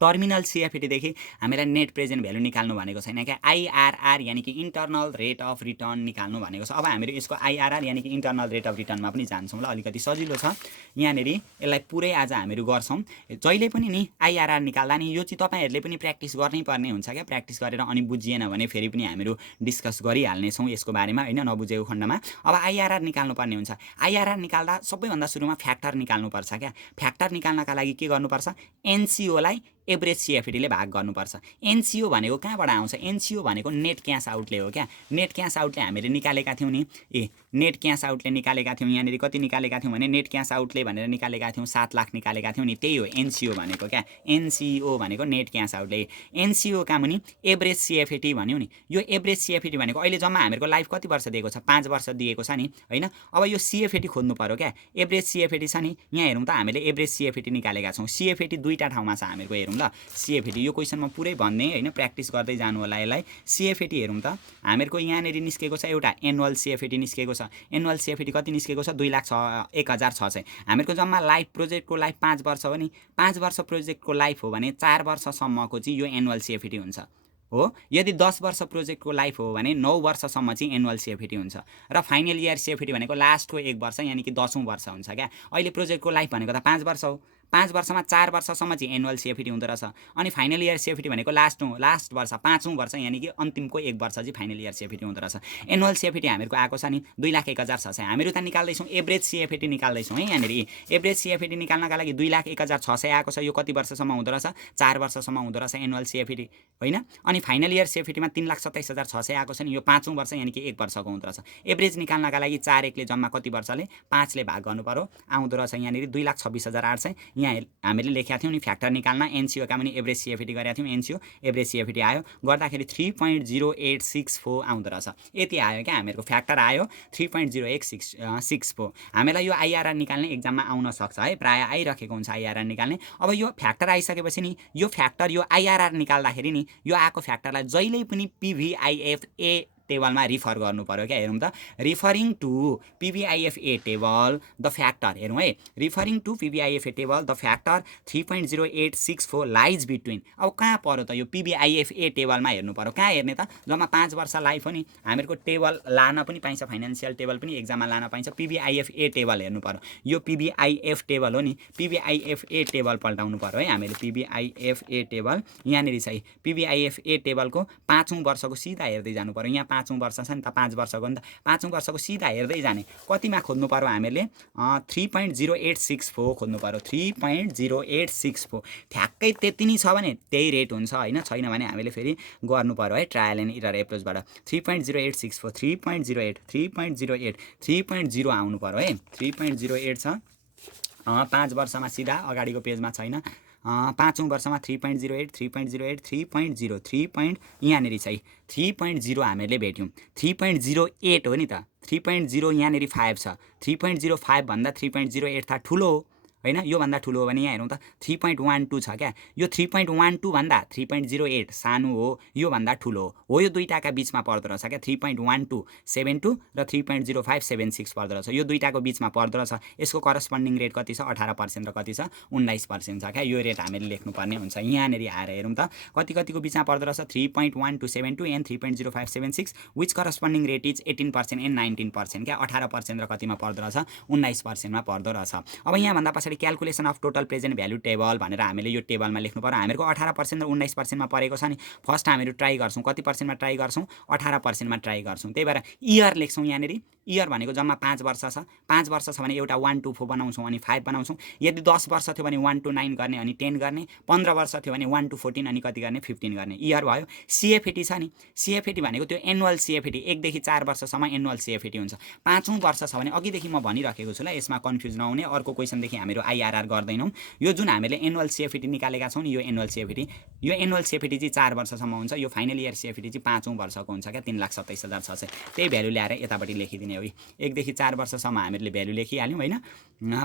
टर्मिनल सिएफएटीदेखि हामीलाई नेट प्रेजेन्ट भ्यालु निकाल्नु भनेको छैन क्या आइआरआर यानि कि इन्टरनल रेट अफ रिटर्न निकाल्नु भनेको छ अब हामीहरू यसको आइआरआर यानि कि इन्टरनल रेट अफ रिटर्नमा पनि जान्छौँ ल अलिकति सजिलो छ यहाँनिर यसलाई पुरै आज हामीहरू गर्छौँ जहिले पनि नि आइआरआर निकाल्दा नि यो चाहिँ तपाईँहरूले पनि प्र्याक्टिस गर्नै पर्ने हुन्छ क्या प्र्याक्टिस गरेर अनि बुझिएन भने फेरि पनि हामीहरू डिस्कस गरिहाल्नेछौँ यसको बारेमा होइन नबुझेको खण्डमा अब आइआरआर निकाल्नु पर्ने हुन्छ आइआरआर निकाल्दा सबैभन्दा सुरुमा फ्याक्टर निकाल्नुपर्छ क्या फ्याक्टर निकाल्नका लागि के गर्नुपर्छ एनसिओलाई एभरेज सिएफएटीले भाग गर्नुपर्छ एनसिओ भनेको कहाँबाट आउँछ एनसिओ भनेको नेट क्यास आउटले हो क्या नेट क्यास आउटले हामीले निकालेका थियौँ नि नेट क्यास आउटले निकालेका थियौँ यहाँनिर कति निकालेका थियौँ भने नेट क्यास आउटले भनेर निकालेका थियौँ 7 लाख निकालेका थियौँ नि त्यही हो एनसिओ भनेको क्या एनसिओ भनेको नेट क्यास आउटले एनसिओ कहाँ मुनि एभरेज सिएफएटी भन्यौँ नि यो एभरेज सिएफएटी भनेको अहिले जम्मा हामीहरूको लाइफ कति वर्ष दिएको छ 5 वर्ष दिएको छ नि होइन अब यो सिएफएटी खोज्नु पर्यो क्या एभरेज सिएफएटी छ नि यहाँ हेरौँ त हामीले एभरेज सिएफएटी निकालेका छौँ सिएफएटी दुईटा ठाउँमा छ हामीहरूको हेरौँ ल सिएफएटी यो क्वेसनमा पुरै भन्ने होइन प्र्याक्टिस गर्दै जानु होला यसलाई सिएफएटी हेरौँ त हामीहरूको यहाँनिर निस्केको छ एउटा एनुअल सिएफएटी निस्केको छ एनुअल सिएफएटी कति निस्केको छ 2,01,600 हामीहरूको जम्मा लाइफ प्रोजेक्टको लाइफ 5 वर्ष हो नि 5 वर्ष प्रोजेक्टको लाइफ हो भने 4 वर्षसम्मको चाहिँ यो एनुअल सिएफएटी हुन्छ हो यदि 10 वर्ष प्रोजेक्टको लाइफ हो भने 9 वर्षसम्म चाहिँ एनुअल सिएफएटी हुन्छ र फाइनल इयर सिएफएटी भनेको लास्टको 1 वर्ष यानि कि 10औं वर्ष हुन्छ क्या अहिले प्रोजेक्टको लाइफ भनेको त 5 वर्ष हो 5 वर्षमा 4 वर्षसम्म चाहिँ एनुअल सिएफएटी हुँदो रहेछ अनि फाइनल इयर सिएफएटी भनेको लास्ट वर्ष 5औं वर्ष यानि कि अन्तिमको 1 वर्ष चाहिँ फाइनल इयर सिएफएटी हुँदो रहेछ एनुअल सिएफएटी हामीहरूको आएको छ नि 2,01,600 हामीहरू त निकाल्दैछौँ एभरेज सिएफएटी निकाल्दैछौँ है यहाँनिर एभरेज सिएफएटी निकाल्नका लागि 2,01,600 आएको छ यो कति वर्षसम्म हुँदो रहेछ 4 वर्षसम्म हुँदो रहेछ एनुअल सिएफएटी होइन अनि फाइनल इयर सिएफएटीमा 3,27,600 आएको छ नि यो 5औं वर्ष यानि कि 1 वर्षको हुँदो रहेछ एभरेज निकाल्नका लागि 4 1ले जम्मा कति वर्षले 5 ले भाग गर्नु पर्यो आउँदो रहेछ यहाँनिर 2,26,800 यहाँ हामीले लेखेका थियौँ नि फ्याक्टर निकाल्न एनसिओ का पनि एभरेज सिएफएटी गरेका थियौँ एनसिओ एभरेज सिएफएटी आयो गर्दाखेरि 3.0864 आउँदो रहेछ यति आयो क्या हामीहरूको फ्याक्टर आयो 3.0864 हामीलाई यो आइआरआर निकाल्ने एक्जाममा आउन सक्छ है प्राय आइरहेको हुन्छ आइआरआर निकाल्ने अब यो फ्याक्टर आइसकेपछि नि यो फ्याक्टर यो आइआरआर निकाल्दाखेरि नि यो आएको फ्याक्टरलाई जहिल्यै पनि पिभिआइएफए टेबलमा रिफर गर्नु पर्यो क्या हेरौँ त referring to PVIFA table the factor हेरौँ है referring to PVIFA table the factor 3.0864 lies between अब कहाँ पर्यो त यो पिभिआइएफए टेबलमा हेर्नु पर्यो कहाँ हेर्ने त जम्मा 5 वर्ष लाइफ हो नि हामीहरूको टेबल लान पनि पाइन्छ फाइनेन्सियल टेबल पनि एक्जाममा लान पाइन्छ पिभिआइएफए टेबल हेर्नु पर्यो यो पिभिआइएफ टेबल हो नि पिभिआइएफए टेबल पल्टाउनु पर्यो है हामीले पिभिआइएफए टेबल यहाँनिर चाहिँ पिभिआइएफए टेबलको 5औं वर्षको सिधा हेर्दै जानु पर्यो यहाँ 5औं वर्ष छ नि त 5 वर्षको नि त 5औं वर्षको सिधा हेर्दै जाने कतिमा खोज्नु पर्यो हामीले 3.0864 खोज्नु पर्यो 3.0864 ठ्याक्कै त्यति नै छ भने त्यही रेट हुन्छ होइन छैन भने हामीले फेरि गर्नु पर्यो है ट्रायल एन्ड इरर एप्रोचबाट 3.0864 3.08 3.0 आउनु पर्यो है 3.08 छ 5 वर्षमा सिधा अगाडिको पेजमा छैन 5औं वर्षमा 3.08 3.08 3.0 3. यहाँनिर चाहिँ 3.0 हामीहरूले भेट्यौँ 3.08 हो नि त 3.0 यहाँनिर 5 छ 3.05 भन्दा 3.08 था ठुलो हो होइन, योभन्दा ठुलो हो भने यहाँ हेरौँ त 3.12 छ क्या, यो 3.12 भन्दा 3.08 सानो हो, योभन्दा ठुलो हो, यो दुईटाका बिचमा पर्दो रहेछ क्या, 3.1272 र 3.0576 पर्दो रहेछ, यो दुईटाको बिचमा पर्दो रहेछ। यसको करस्पन्डिङ रेट कति छ 18% र कति छ 19% छ क्या, यो रेट हामीले लेख्नुपर्ने हुन्छ। यहाँनिर आएर हेरौँ त कतिको बिचमा पर्दो रहेछ 3.1272 and 3.0576 which corresponding rate is 18% and 19% क्या, 18% र कतिमा पर्दो रहेछ 19%मा पर्दो रहेछ। अब यहाँभन्दा पछाडि calculation of total present value table भनेर हामीले यो टेबलमा लेख्नु पर्यो। हामीहरूको 18% र 19%मा परेको छ नि, फर्स्ट हामीहरू ट्राई गर्छौँ कति पर्सेन्टमा ट्राई गर्छौँ 18%मा ट्राई गर्छौँ। त्यही भएर इयर लेख्छौँ यहाँनिर, इयर भनेको जम्मा 5 वर्ष छ, 5 वर्ष छ भने एउटा 1 to 4 बनाउँछौँ अनि 5 बनाउँछौँ। यदि 10 वर्ष थियो भने 1 to 9 गर्ने अनि 10 गर्ने, 15 वर्ष थियो भने 1 to 14 अनि कति गर्ने 15 गर्ने, इयर भयो। सिएफएटी छ नि, सिएफएटी भनेको त्यो एनुअल सिएफएटी, 1 देखि 4 वर्षसम्म एनुअल सिएफएटी हुन्छ। 5औं वर्ष छ भने अघिदेखि म भनिराखेको छु ल, यसमा कन्फ्युज नहुने, अर्को क्वेसनदेखि हामीहरू आइआरआर गर्दैनौँ। यो जुन हामीले एनुअल सिएफएटी निकालेका छौँ नि, यो एनुअल सिएफएटी, यो एनुअल सिएफएटी चाहिँ 4 वर्षसम्म हुन्छ, यो फाइनल इयर सिएफएटी चाहिँ 5औं वर्षको हुन्छ क्या, 3,27,600। त्यही भ्यालु ल्याएर यतापट्टि लेखिदिने हो। 1 देखि 4 वर्षसम्म हामीले भ्यालु लेखिहाल्यौँ होइन,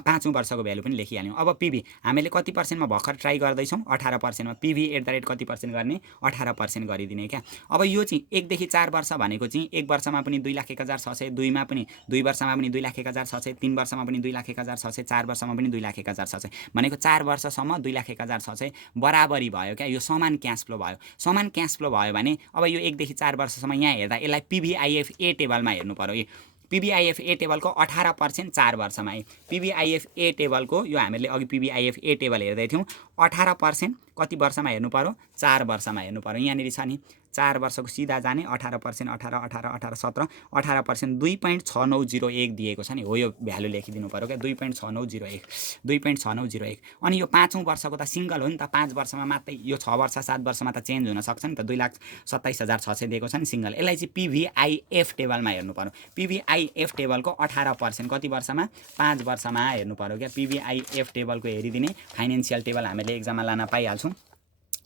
5औं वर्षको भ्यालु पनि लेखिहाल्यौँ। अब पिभी हामीले कति पर्सेन्टमा भर्खर ट्राई गर्दैछौँ 18%मा, पिभी एट द रेट कति पर्सेन्ट गर्ने 18% गरिदिने क्या। अब यो चाहिँ 1 देखि 4 वर्ष भनेको चाहिँ 1 वर्षमा पनि 2,01,600, 2मा पनि 2 वर्षमा पनि 2,01,600, 3 वर्षमा पनि 2,01,600, 4 वर्षमा पनि 2,01,600 भनेको 4 वर्षसम्म 2,01,600 बराबरी भयो क्या, यो समान क्यास फ्लो भयो। समान क्यास फ्लो भयो भने अब यो 1 देखि 4 वर्षसम्म यहाँ हेर्दा यसलाई पिभिआइएफए टेबलमा हेर्नु पर्यो। पिभिआइएफए टेबलको 18% 4 वर्षमा है, पिभिआइएफए टेबलको यो हामीले अघि पिभिआइएफए टेबल हेर्दै थियौँ, 18% कति वर्षमा हेर्नु पर्यो 4 वर्षमा हेर्नु पर्यो। यहाँनिर छ नि 4 वर्षको सिधा जाने 18%, 18, 18, 18, 17, 18% 2.6901 दिएको छ नि, हो यो भ्यालु लेखिदिनु पर्यो क्या, 2.6901, 2.6901। अनि यो 5औं वर्षको त सिङ्गल हो नि त, 5 वर्षमा मात्रै, यो 6 वर्ष 7 वर्षमा त चेन्ज हुनसक्छ नि त, 2,27,600 दिएको छ नि सिङ्गल। यसलाई चाहिँ पिभिआइएफ टेबलमा हेर्नु पर्यो, पिभिआइएफ टेबलको 18% कति वर्षमा 5 वर्षमा हेर्नु पर्यो क्या। पिभिआइएफ टेबलको हेरिदिने, फाइनेन्सियल टेबल हामीले एक्जाममा लान पाइहाल्छौँ।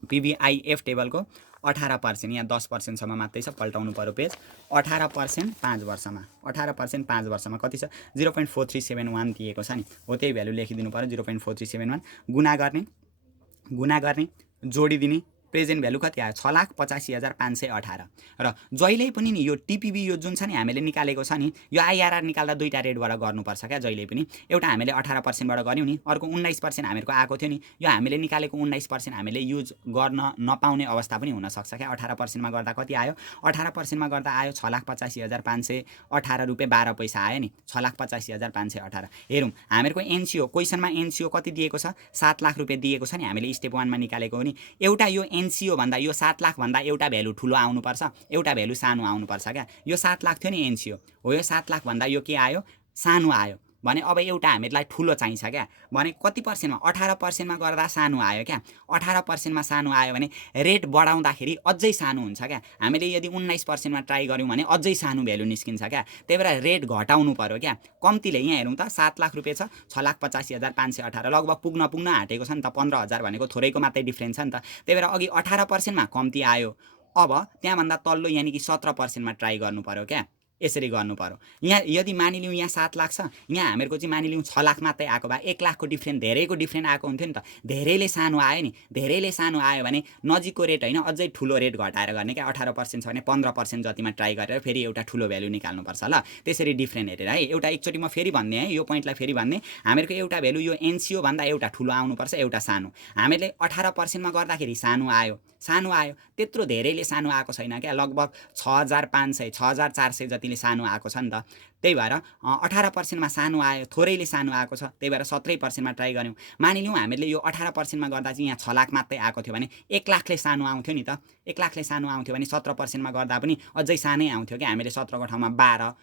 पिभिआइएफ टेबलको 18%, यहाँ 10%सम्म मात्रै छ, पल्टाउनु पर्यो पेज। 18% 5 वर्षमा, 18% 5 वर्षमा कति छ 0.4371 दिएको छ नि, हो त्यही भ्यालु लेखिदिनु पर्यो 0.4371। गुणा गर्ने जोडिदिने, प्रेजेन्ट भ्यालु कति आयो 6,85,518। र जहिले पनि नि यो टिपिबी यो जुन छ नि हामीले निकालेको छ नि, यो आइआरआर निकाल्दा दुईटा रेटबाट गर्नुपर्छ क्या जहिले पनि। एउटा हामीले 18%बाट गऱ्यौँ नि, अर्को 19% हामीहरूको आएको थियो नि, यो हामीले निकालेको 19% हामीले युज गर्न नपाउने अवस्था पनि हुनसक्छ क्या। 18%मा गर्दा कति आयो, 18%मा गर्दा आयो 6,85,518 रुपियाँ 12 पैसा आयो नि, 6,85,518। हेरौँ हामीहरूको एनसिओ, क्वेसनमा एनसिओ कति दिएको छ 7 लाख रुपियाँ दिएको छ नि, हामीले स्टेप 1 मा निकालेको हो नि। एउटा यो एनसिओ भन्दा यो 7 लाख भन्दा एउटा भ्यालु ठुलो आउनुपर्छ, एउटा भ्यालु सानो आउनुपर्छ क्या। यो 7 लाख थियो नि एनसिओ, हो यो 7 लाख भन्दा यो के आयो सानो आयो भने अब एउटा हामीलाई ठुलो चाहिन्छ क्या। भने कति पर्सेन्टमा 18%मा गर्दा सानो आयो क्या। 18%मा सानो आयो भने रेट बढाउँदाखेरि अझै सानो हुन्छ क्या। हामीले यदि 19%मा ट्राई गऱ्यौँ भने अझै सानो भ्यालु निस्किन्छ क्या। त्यही भएर रेट घटाउनु पर्यो क्या। कम्तीले यहाँ हेरौँ त 7 लाख रुपियाँ छ, 6,85,518 लगभग पुग्न आँटेको छ नि त, 15,000 भनेको थोरैको मात्रै डिफ्रेन्स छ नि त। त्यही भएर अघि 18%मा कम्ती आयो, अब त्यहाँभन्दा तल्लो यानि कि 17%मा ट्राई गर्नु पर्यो क्या। यसरी गर्नु पर्यो। यहाँ यदि मानिलिउँ यहाँ 7 लाख छ, यहाँ हामीहरूको चाहिँ मानिलिउँ 6 लाख मात्रै आएको भए 1 लाखको डिफ्रेन्ट धेरैको डिफ्रेन्ट आएको हुन्थ्यो नि त। धेरैले सानो आयो नि, धेरैले सानो आयो भने नजिकको रेट होइन अझै ठुलो रेट घटाएर गर्ने क्या। 18% छ भने 15% जतिमा ट्राई गरेर फेरि एउटा ठुलो भ्यालु निकाल्नुपर्छ ल। त्यसरी डिफ्रेन्ट हेरेर है। एउटा एकचोटि म फेरि भन्ने है, यो पोइन्टलाई फेरि भन्ने, हामीहरूको एउटा भ्यालु यो एनसिओ भन्दा एउटा ठुलो आउनुपर्छ, एउटा सानो। हामीले 18%मा गर्दाखेरि सानो आयो, त्यत्रो धेरैले सानो आएको छैन क्या। लगभग 6,500 6,400 जतिले सानो आएको छ नि त। त्यही भएर 18%मा सानो आयो, थोरैले सानो आएको छ, त्यही भएर 17%मा ट्राई गऱ्यौँ। मानिलिउँ हामीले यो 18%मा गर्दा चाहिँ यहाँ 6 लाख मात्रै आएको थियो भने 1 लाखले सानो आउँथ्यो नि त। 1 लाखले सानो आउँथ्यो भने 17%मा गर्दा पनि अझै सानै आउँथ्यो क्या। हामीले 17 को ठाउँमा 12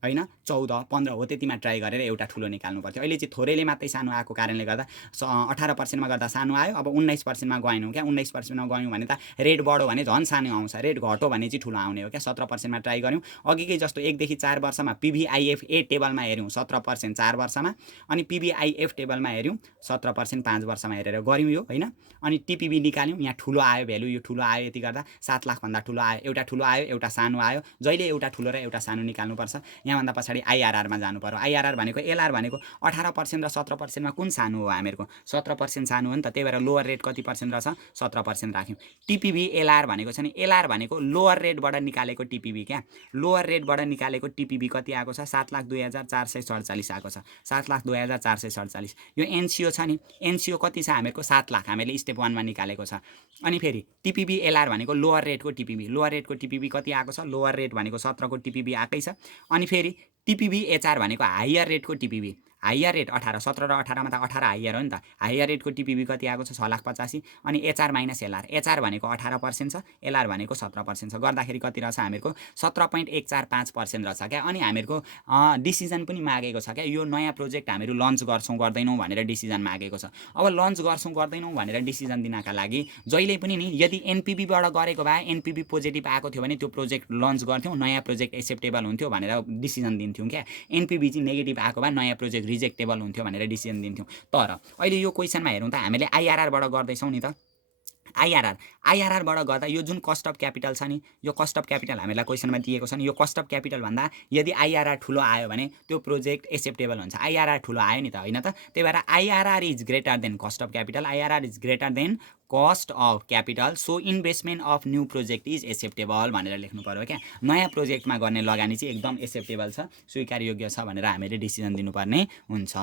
होइन 14 15 हो त्यतिमा ट्राई गरेर एउटा ठुलो निकाल्नु पर्थ्यो। अहिले चाहिँ थोरैले मात्रै सानो आएको कारणले गर्दा 18%मा गर्दा सानो आयो। अब 19%मा गएनौँ क्या। 19%मा गयौँ भने त रेट बढ्यो भने झन् सानो आउँछ, रेट घट्यो भने चाहिँ ठुलो आउने हो क्या। 17%मा ट्राई गऱ्यौँ। अघिकै जस्तो 1 देखि 4 वर्षमा पिभिआइएफए टेबलमा हेऱ्यौँ 17% 4 वर्षमा, अनि पिभिआइएफ टेबलमा हेऱ्यौँ 17% 5 वर्षमा हेरेर गऱ्यौँ यो होइन। अनि टिपिबी निकाल्यौँ, यहाँ ठुलो आयो भ्यालु, यो ठुलो आयो, यति गर्दा 7 लाख भन्दा ठुलो आयो, एउटा ठुलो आयो, एउटा सानो आयो। जहिले एउटा ठुलो र एउटा सानो निकाल्नुपर्छ। यहाँभन्दा पछाडि आइआरआरमा जानु पर्यो। आइआरआर भनेको एलआर भनेको 18% र 17%मा कुन सानो हो हामीहरूको 17% सानो हो नि त, त्यही भएर लोवर रेट कति पर्सेन्ट रहेछ 17% राख्यौँ। टिपिबी एलआर भनेको छ नि, एलआर भनेको लोवर रेटबाट निकालेको टिपिबी क्या, लोवर रेटबाट निकालेको टिपिबी कति आएको छ 7,02,447 आएको छ, 7,02,447। यो एनसिओ छ नि, एनसिओ कति छ हामीहरूको 7 लाख, हामीले स्टेप 1मा निकालेको छ। अनि फेरि टिपिबी एलआर भनेको लोवर रेटको टिपिबी, लोवर रेटको टिपिबी कति आएको छ, लोवर रेट भनेको 17 को टिपिबी आएकै छ। अनि फेरि टिपिबी एचआर भनेको हायर रेटको टिपिबी, हायर रेट 18, 17 र 18मा त 18 हायर हो नि त, हायर रेटको टिपिबी कति आएको छ 6,85,000। अनि एचआर माइनस एलआर, एचआर भनेको 18% छ, एलआर भनेको 17% छ, गर्दाखेरि कति रहेछ हामीहरूको 17.145% रहेछ क्या। अनि हामीहरूको डिसिजन पनि मागेको छ क्या, यो नयाँ प्रोजेक्ट हामीहरू लन्च गर्छौँ गर्दैनौँ भनेर डिसिजन मागेको छ। अब लन्च गर्छौँ गर्दैनौँ भनेर डिसिजन दिनका लागि जहिले पनि नि यदि एनपिबीबाट गरेको भए एनपिबी पोजिटिभ आएको थियो भने त्यो प्रोजेक्ट लन्च गर्थ्यौँ, नयाँ प्रोजेक्ट एक्सेप्टेबल हुन्थ्यो भनेर डिसिजन दिन्थ्यौँ क्या। एनपिबी चाहिँ नेगेटिभ आएको भए नयाँ प्रोजेक्ट रिजेक्टेबल हुन्थ्यो भनेर डिसिजन दिन्थ्यौँ। तर अहिले यो क्वेसनमा हेरौँ त हामीले आइआरआरबाट गर्दैछौँ नि त, आइआरआरबाट गर्दा यो जुन कस्ट अफ क्यापिटल छ नि, यो कस्ट अफ क्यापिटल हामीलाई क्वेसनमा दिएको छ नि, यो कस्ट अफ क्यापिटल भन्दा यदि आइआरआर ठुलो आयो भने त्यो प्रोजेक्ट एक्सेप्टेबल हुन्छ। आइआरआर ठुलो आयो नि त, होइन त, त्यही भएर IRR is greater than cost of capital, IRR is greater than cost of capital, so investment of new project is acceptable भनेर लेख्नु पर्यो क्या। नयाँ प्रोजेक्टमा गर्ने लगानी चाहिँ एकदम एक्सेप्टेबल छ, स्वीकार योग्य छ भनेर हामीले डिसिजन दिनुपर्ने हुन्छ।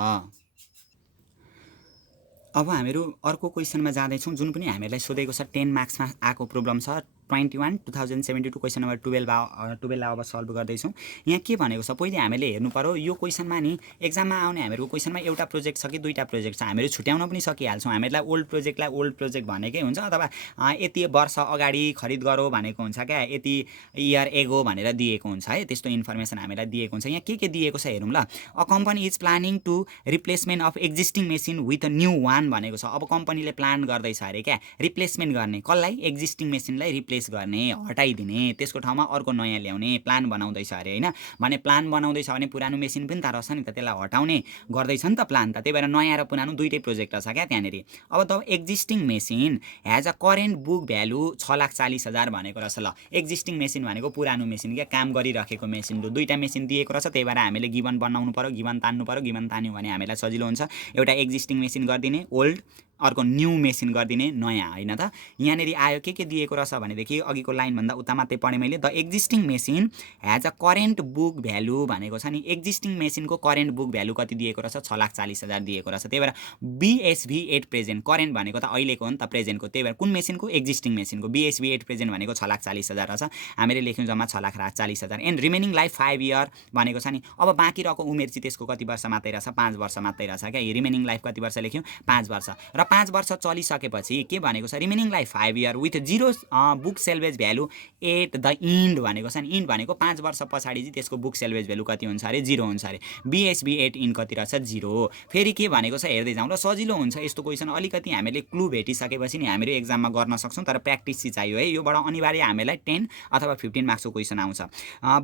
अब हामीहरू अर्को क्वेसनमा जाँदैछौँ, जुन पनि हामीहरूलाई सोधेको छ 10 मार्क्समा आएको प्रोब्लम छ 21 2072 क्वेसन नम्बर 12 अब सल्भ गर्दैछौँ। यहाँ के भनेको छ पहिले हामीले हेर्नु पर्यो, यो क्वेसनमा नि एक्जाममा आउने हामीहरूको क्वेसनमा एउटा प्रोजेक्ट छ कि दुईवटा प्रोजेक्ट छ, हामीहरू छुट्याउन पनि सकिहाल्छौँ। हामीहरूलाई ओल्ड प्रोजेक्टलाई ओल्ड प्रोजेक्ट भनेकै हुन्छ, अथवा यति वर्ष अगाडि खरिद गरौँ भनेको हुन्छ क्या, यति इयर एगो भनेर दिएको हुन्छ है, त्यस्तो इन्फर्मेसन हामीलाई दिएको हुन्छ। यहाँ के दिएको छ हेरौँ ल। A company is planning to replacement of existing machine with a new one भनेको छ। अब कम्पनीले प्लान गर्दैछ अरे क्या, रिप्लेसमेन्ट गर्ने, कसलाई, एक्जिस्टिङ मेसिनलाई रिप्लेस गर्ने, हटाइदिने, त्यसको ठाउँमा अर्को नयाँ ल्याउने प्लान बनाउँदैछ अरे होइन। भने प्लान बनाउँदैछ भने पुरानो मेसिन पनि त रहेछ नि त, त्यसलाई हटाउने गर्दैछ नि त प्लान त, त्यही भएर नयाँ र पुरानो दुइटै प्रोजेक्ट छ क्या त्यहाँनिर। अब the existing machine has a current book value 6,40,000 भनेको रहेछ। ल एक्जिस्टिङ मेसिन भनेको पुरानो मेसिन क्या, काम गरिराखेको मेसिन, दुईवटा मेसिन दिएको रहेछ, त्यही भएर हामीले गिभन बनाउनु पर्यो, गिभन तान्नु पर्यो, गिभन तान्यो भने हामीलाई सजिलो हुन्छ। एउटा एक्जिस्टिङ मेसिन गरिदिने ओल्ड, अर्को न्यू मेसिन गरिदिने नयाँ, होइन त। यहाँनिर आयो के दिएको रहेछ भनेदेखि अघिको लाइनभन्दा उता मात्रै पढेँ मैले, the existing machine has a current book value भनेको छ नि, एक्जिस्टिङ मेसिनको करेन्ट बुक भ्यालु कति दिएको रहेछ 6,40,000 दिएको रहेछ। त्यही भएर बिएसभी एट प्रेजेन्ट, करेन्ट भनेको त अहिलेको हो नि त प्रेजेन्टको, त्यही भएर कुन मेसिनको, एक्जिस्टिङ मेसिनको, बिएसभी एट प्रेजेन्ट भनेको 6,40,000 रहेछ। हामीले लेख्यौँ जम्मा 6,40,000 एन्ड रिमेनिङ लाइफ 5 इयर भनेको छ नि। अब बाँकी रहेको उमेर चाहिँ त्यसको कति वर्ष मात्रै रहेछ, 5 वर्ष मात्रै रहेछ क्या। रिमेनिङ लाइफ कति वर्ष लेख्यौँ 5 वर्ष, र 5 वर्ष चलिसकेपछि के भनेको छ, remaining life 5 year with zero book salvage value at the end भनेको छ नि। इन्ड भनेको 5 वर्ष पछाडि चाहिँ त्यसको बुक सेल्भेज भ्यालु कति हुन्छ अरे, 0 हुन्छ अरे। बिएसभी एट इन्ड कति रहेछ 0। फेरि के भनेको छ हेर्दै जाउँ ल, सजिलो हुन्छ यस्तो क्वेसन। अलिकति हामीले क्लु भेटिसकेपछि नि हामीहरू एक्जाममा गर्न सक्छौँ, तर प्र्याक्टिस चाहिँ चाहियो है। योबाट अनिवार्य हामीलाई 10 अथवा 15 मार्क्सको क्वेसन आउँछ।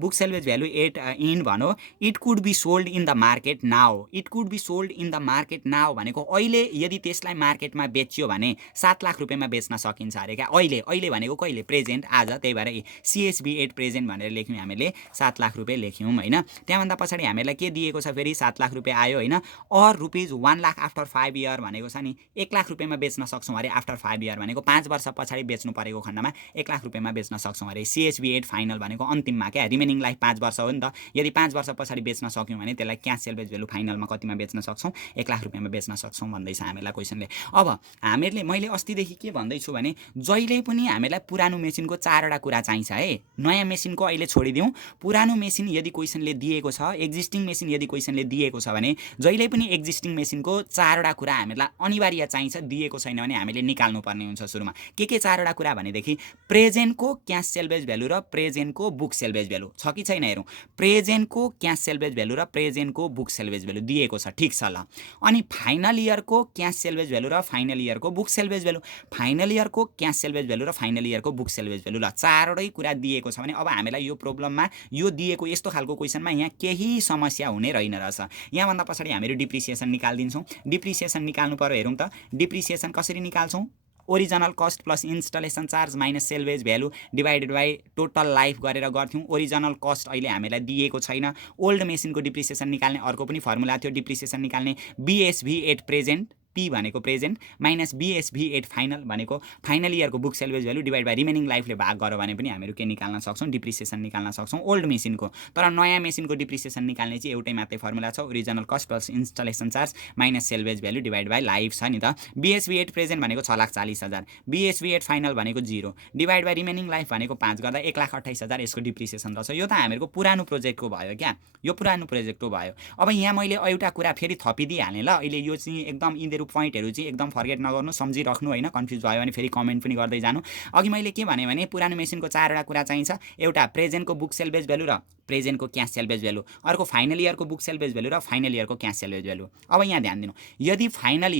Book salvage value at end भनौँ, it could be sold in the market now, it could be sold in the market now भनेको अहिले यदि त्यसलाई मार्केटमा बेच्यो भने 7 लाख रुपियाँमा बेच्न सकिन्छ अरे क्या। अहिले भनेको कहिले, प्रेजेन्ट, आज, त्यही भएर सिएसबी एट प्रेजेन्ट भनेर लेख्यौँ हामीले, 7 लाख रुपियाँ लेख्यौँ होइन। त्यहाँभन्दा पछाडि हामीलाई के दिएको छ फेरि, 7 लाख रुपियाँ आयो होइन, और रुपिज 1 लाख आफ्टर 5 इयर भनेको छ नि, 1 लाख रुपियाँमा बेच्न सक्छौँ अरे आफ्टर 5 इयर भनेको 5 वर्ष पछाडि बेच्नु परेको खण्डमा 1 लाख रुपियाँमा बेच्न सक्छौँ अरे। सिएसबी एट फाइनल भनेको अन्तिममा क्या, रिमेनिङ लाइफ 5 वर्ष हो नि त। यदि 5 वर्ष पछाडि बेच्न सक्यौँ भने त्यसलाई क्यास सेल्भेज भ्यालु फाइनलमा कतिमा बेच्न सक्छौँ, 1 लाख रुपियाँमा बेच्न सक्छौँ भन्दैछ हामीलाई क्वेसनले। अब हामीले, मैले अस्तिदेखि के भन्दैछु भने जहिले पनि हामीलाई पुरानो मेसिनको 4वटा कुरा चाहिन्छ है। नयाँ मेसिनको अहिले छोडिदिउँ, पुरानो मेसिन यदि क्वेसनले दिएको छ, एक्जिस्टिङ मेसिन यदि क्वेसनले दिएको छ भने जहिले पनि एक्जिस्टिङ मेसिनको 4वटा कुरा हामीलाई अनिवार्य चाहिन्छ, दिएको छैन भने हामीले निकाल्नु पर्ने हुन्छ सुरुमा। के 4वटा कुरा भनेदेखि प्रेजेन्टको क्यास सेल्भेज भ्यालु र प्रेजेन्टको बुक सेल्भेज भ्यालु छ कि छैन हेरौँ। प्रेजेन्टको क्यास सेल्भेज भ्यालु र प्रेजेन्टको बुक सेल्भेज भ्यालु दिएको छ, ठिक छ ल। अनि फाइनल इयरको क्यास सेल्भेज भ्यालु र फाइनल इयरको बुक सेल्भेज भ्यालु, फाइनल इयरको क्यास सेल्भेज भ्यालु र फाइनल इयरको बुक सेल्भेज भ्यालु, ल 4वटै कुरा दिएको छ भने अब हामीलाई यो प्रोब्लममा यो दिएको यस्तो खालको क्वेसनमा यहाँ केही समस्या हुने रहेन रहेछ। यहाँभन्दा पछाडि हामीहरू डिप्रिसिएसन निकाल्दिन्छौँ। डिप्रिसिएसन निकाल्नु पर्यो हेरौँ त, डिप्रिसिएसन कसरी निकाल्छौँ, original cost plus installation charge minus salvage value divided by total life गरेर गर्थ्यौँ। ओरिजिनल कस्ट अहिले हामीलाई दिएको छैन। ओल्ड मेसिनको डिप्रिसिएसन निकाल्ने अर्को पनि फर्मुला थियो डिप्रिसिएसन निकाल्ने BSV एट प्रेजेन्ट पी भनेको present minus BSV at final भनेको फाइनल इयरको book salvage value divide by remaining लाइफले भाग गर्यो भने पनि हामीहरू के निकाल्न सक्छौँ डिप्रिसिएसन निकाल्न सक्छौँ ओल्ड मेसिनको। तर नयाँ मेसिनको डिप्रिसिएसन निकाल्ने चाहिँ एउटै मात्रै फर्मुला छ original cost plus installation charge minus salvage value divide by life छ नि त। BSV एट प्रेजेन्ट भनेको 6,40,000 BSV एट फाइनल भनेको 0 डिभाइड बाई रिमेनिङ लाइफ भनेको 5 गर्दा 1,28,000 यसको डिप्रिसिएसन रहेछ। यो त हामीहरूको पुरानो प्रोजेक्टको भयो क्या यो पुरानो प्रोजेक्टको भयो। अब यहाँ मैले एउटा कुरा फेरि थपिदिइहालेँ ल अहिले यो चाहिँ एकदम यिनीहरू पोइन्टहरू चाहिँ एकदम फर्गेट नगर्नु सम्झिराख्नु होइन कन्फ्युज भयो भने फेरि कमेन्ट पनि गर्दै जानु। अघि मैले के भने पुरानो मेसिनको 4वटा कुरा चाहिन्छ एउटा प्रेजेन्टको बुक सेल्वेज भ्यालु र प्रेजेन्टको क्यास सेल्वेज भ्यालु अर्को फाइनल इयरको बुक सेल्वेज भ्यालु र फाइनल इयरको क्यास सेल्वेज भ्यालु। अब यहाँ ध्यान दिनु यदि फाइनल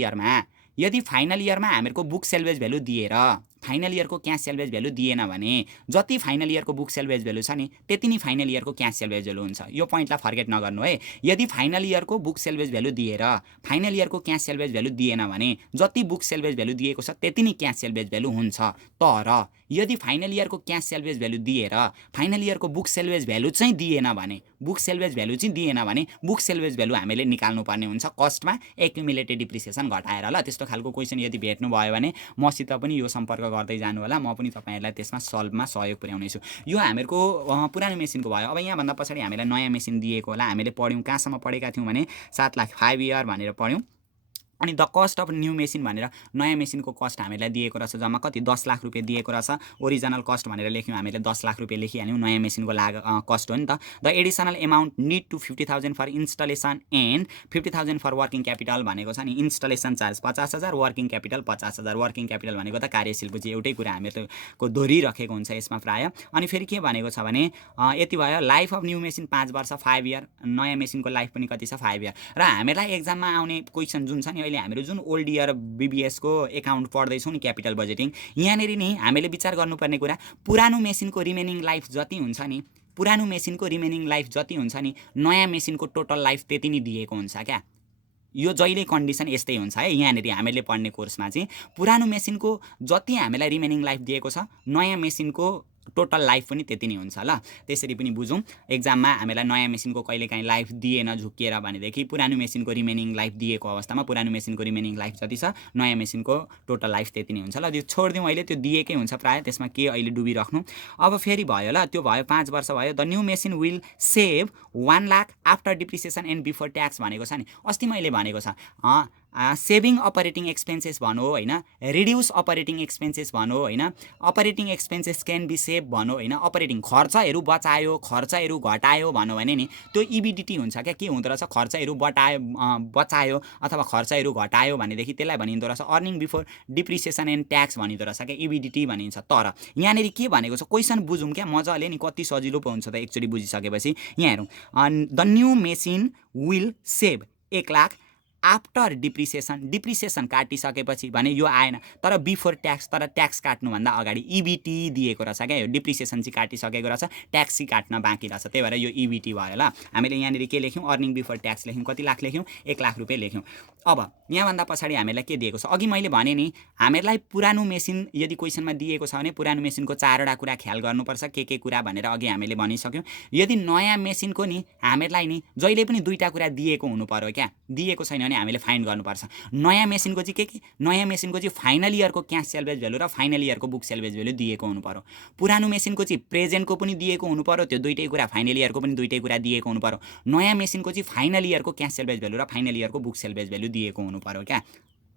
इयरमा हामीहरूको बुक सेल्वेज भ्यालु दिएर फाइनल इयरको क्यास सेल्वेज भ्यालु दिएन भने जति फाइनल इयरको बुक सेल्वेज भ्यालु छ नि त्यति नै फाइनल इयरको क्यास सेल्वेज भ्यालु हुन्छ। यो पोइन्टलाई फर्गेट नगर्नु है। यदि फाइनल इयरको बुक सेल्वेज भ्यालु दिएर फाइनल इयरको क्यास सेल्वेज भ्यालु दिएन भने जति बुक सेल्वेज भ्यालु दिएको छ त्यति नै क्यास सेल्वेज भ्यालु हुन्छ। तर यदि फाइनल इयरको क्यास सेल्वेज भ्यालु दिएर फाइनल इयरको बुक सेल्वेज भ्यालु चाहिँ दिएन भने बुक सेल्वेज भ्यालु हामीले निकाल्नुपर्ने हुन्छ कस्टमा एक्युमुलेटेड डिप्रिसिएसन घटाएर ल। त्यस्तो खालको क्वेसन यदि भेट्नु भयो भने मसित पनि यो सम्पर्क गर्दै जानु होला म पनि तपाईहरुलाई त्यसमा सल्भमा सहयोग पुर्याउने छु। यो हामीहरूको पुरानो मेसिनको भयो। अब यहाँ भन्दा पछाडि हामीलाई नयाँ मेसिन दिएको होला हामीले पढ्यौँ कहाँसम्म पढेका थियौँ भने 7 लाख 5 इयर भनेर पढ्यौँ अनि the cost of new machine भनेर नयाँ मेसिनको कस्ट हामीलाई दिएको रहेछ जम्मा कति 10 लाख रुपियाँ दिएको रहेछ। ओरिजिनल कस्ट भनेर लेख्यौँ हामीले 10 लाख रुपियाँ लेखिहाल्यौँ नयाँ मेसिनको कस्ट हो नि त। The additional amount need to 50,000 for installation and 50,000 for working capital भनेको छ नि। Installation charge 50,000 working capital 50,000 working capital भनेको त कार्यशील पुँजी एउटै कुरा हामीहरूको दोहोरिराखेको हुन्छ यसमा प्राय। अनि फेरि के भनेको छ भने यति भयो लाइफ अफ न्यू मेसिन 5 वर्ष 5 इयर नयाँ मेसिनको लाइफ पनि कति छ 5 इयर। र हामीलाई एक्जाममा आउने क्वेसन जुन छ नि अहिले हामीहरू जुन ओल्ड इयर BBS को एकाउन्ट पढ्दैछौँ नि क्यापिटल बजेटिङ यहाँनिर नि हामीले विचार गर्नुपर्ने कुरा पुरानो मेसिनको रिमेनिङ लाइफ जति हुन्छ नि नयाँ मेसिनको टोटल लाइफ त्यति नै दिएको हुन्छ क्या। यो जहिले कन्डिसन यस्तै हुन्छ है। यहाँनिर हामीले पढ्ने कोर्समा चाहिँ पुरानो मेसिनको जति हामीलाई रिमेनिङ लाइफ दिएको छ नयाँ मेसिनको टोटल लाइफ पनि त्यति नै हुन्छ ल। त्यसरी पनि बुझौँ एक्जाममा हामीलाई नयाँ मेसिनको कहिलेकाहीँ लाइफ दिएन झुकिएर भनेदेखि पुरानो मेसिनको रिमेनिङ लाइफ दिएको अवस्थामा पुरानो मेसिनको रिमेनिङ लाइफ जति छ नयाँ मेसिनको टोटल लाइफ त्यति नै हुन्छ ल। त्यो छोडिदिउँ अहिले त्यो दिएकै हुन्छ प्रायः त्यसमा के अहिले डुबिराख्नु। अब फेरि भयो ल त्यो भयो 5 वर्ष भयो। The new machine will save 1 lakh after depreciation and before tax भनेको छ नि। अस्ति मैले भनेको छ सेभिङ अपरेटिङ एक्सपेन्सेस भनौँ होइन रिड्युस अपरेटिङ एक्सपेन्सेस भनौँ होइन operating expenses can be save भनौँ होइन अपरेटिङ खर्चहरू बचायो खर्चहरू घटायो भनौँ भने नि त्यो EBDT हुन्छ क्या। के हुँदो रहेछ खर्चहरू बचायो अथवा खर्चहरू घटायो भनेदेखि त्यसलाई भनिँदो रहेछ earning before depreciation and tax भनिँदो रहेछ क्या EBDT भनिन्छ। तर यहाँनिर के भनेको छ क्वेसन बुझौँ क्या मजाले नि कति सजिलो पो हुन्छ त एकचोटि बुझिसकेपछि। यहाँ हेरौँ the new machine will save 1 lakh after depreciation काटिसकेपछि भने यो आएन तर बिफोर ट्याक्स तर ट्याक्स काट्नुभन्दा अगाडि EBT दिएको रहेछ क्या। यो डिप्रिसिएसन चाहिँ काटिसकेको रहेछ ट्याक्स चाहिँ काट्न बाँकी रहेछ त्यही भएर यो EBT भयो ल। हामीले यहाँनिर के लेख्यौँ अर्निङ बिफोर ट्याक्स लेख्यौँ कति लाख लेख्यौँ 1 लाख रुपियाँ लेख्यौँ। अब यहाँभन्दा पछाडि हामीलाई के दिएको छ अघि मैले भने नि हामीलाई पुरानो मेसिन यदि क्वेसनमा दिएको छ भने पुरानो मेसिनको 4वटा कुरा ख्याल गर्नुपर्छ के कुरा भनेर अघि हामीले भनिसक्यौँ। यदि नयाँ मेसिनको नि हामीलाई नि जहिले पनि 2टा कुरा दिएको हुनु पर्यो क्या। दिएको छैन भने हामीले फाइन्ड गर्नुपर्छ। नयाँ मेसिनको चाहिँ के नयाँ मेसिनको चाहिँ फाइनल इयरको क्यास सेल्वेज भ्यालु र फाइनल इयरको बुक सेल्वेज भ्यालु दिएको हुनु पर्यो। पुरानो मेसिनको चाहिँ प्रेजेन्टको पनि दिएको हुनु पर्यो त्यो 2टै कुरा फाइनल इयरको पनि 2टै कुरा दिएको हुनु पर्यो। नयाँ मेसिनको चाहिँ फाइनल इयरको क्यास सेल्वेज भ्यालु र फाइनल इयरको बुक सेल्वेज भ्यालु दिएको हुनु पर्यो क्या।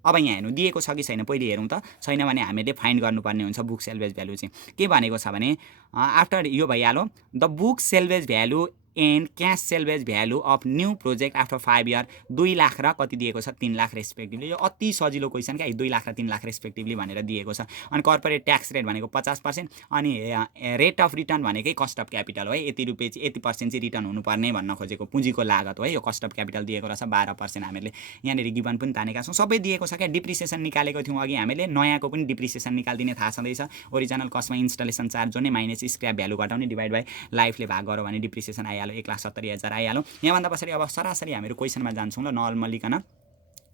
अब यहाँ हेर्नु दिएको छ कि छैन पहिले हेरौँ त। छैन भने हामीले फाइन्ड गर्नुपर्ने हुन्छ बुक सेल्वेज भ्यालु चाहिँ के भनेको छ भने आफ्टर यो भइहाल्यो the book salvage value and cash salvage value of new project after 5 year 2 lakh र कति दिएको छ 3 लाख रेस्पेक्टिभली। यो अति सजिलो क्वेसन क्या 2 लाख र 3 लाख रेस्पेक्टिभली भनेर दिएको छ। अनि कर्पोरेट ट्याक्स रेट भनेको 50% अनि रेट अफ रिटर्न भनेकै कस्ट अफ क्यापिटल हो है यति रुपियाँ चाहिँ 80% चाहिँ रिटर्न हुनुपर्ने भन्न खोजेको पुँजीको लागत हो है। यो कस्ट अफ क्यापिटल दिएको रहेछ 12% हामीले यहाँनिर गिभन पनि तानेका छौँ सबै दिएको छ क्या। डिप्रिसिएसन निकालेको थियौँ अघि हामीले नयाँको पनि डिप्रिसिएसन निकालिदिने थाहा छँदैछ। ओरिजिनल कस्टमा इन्स्टलेसन चार्ज जोड्ने माइनस स्क्रैप भ्यालु घटाउने डिभाइड बाई लाइफले भाग गर्यो भने डिप्रिसिएसन आइहाल्यो 1,70,000 आइहाल्यो। यहाँभन्दा पछाडि अब सरासरी हामीहरू क्वेसनमा जान्छौँ ल नर्मलिकन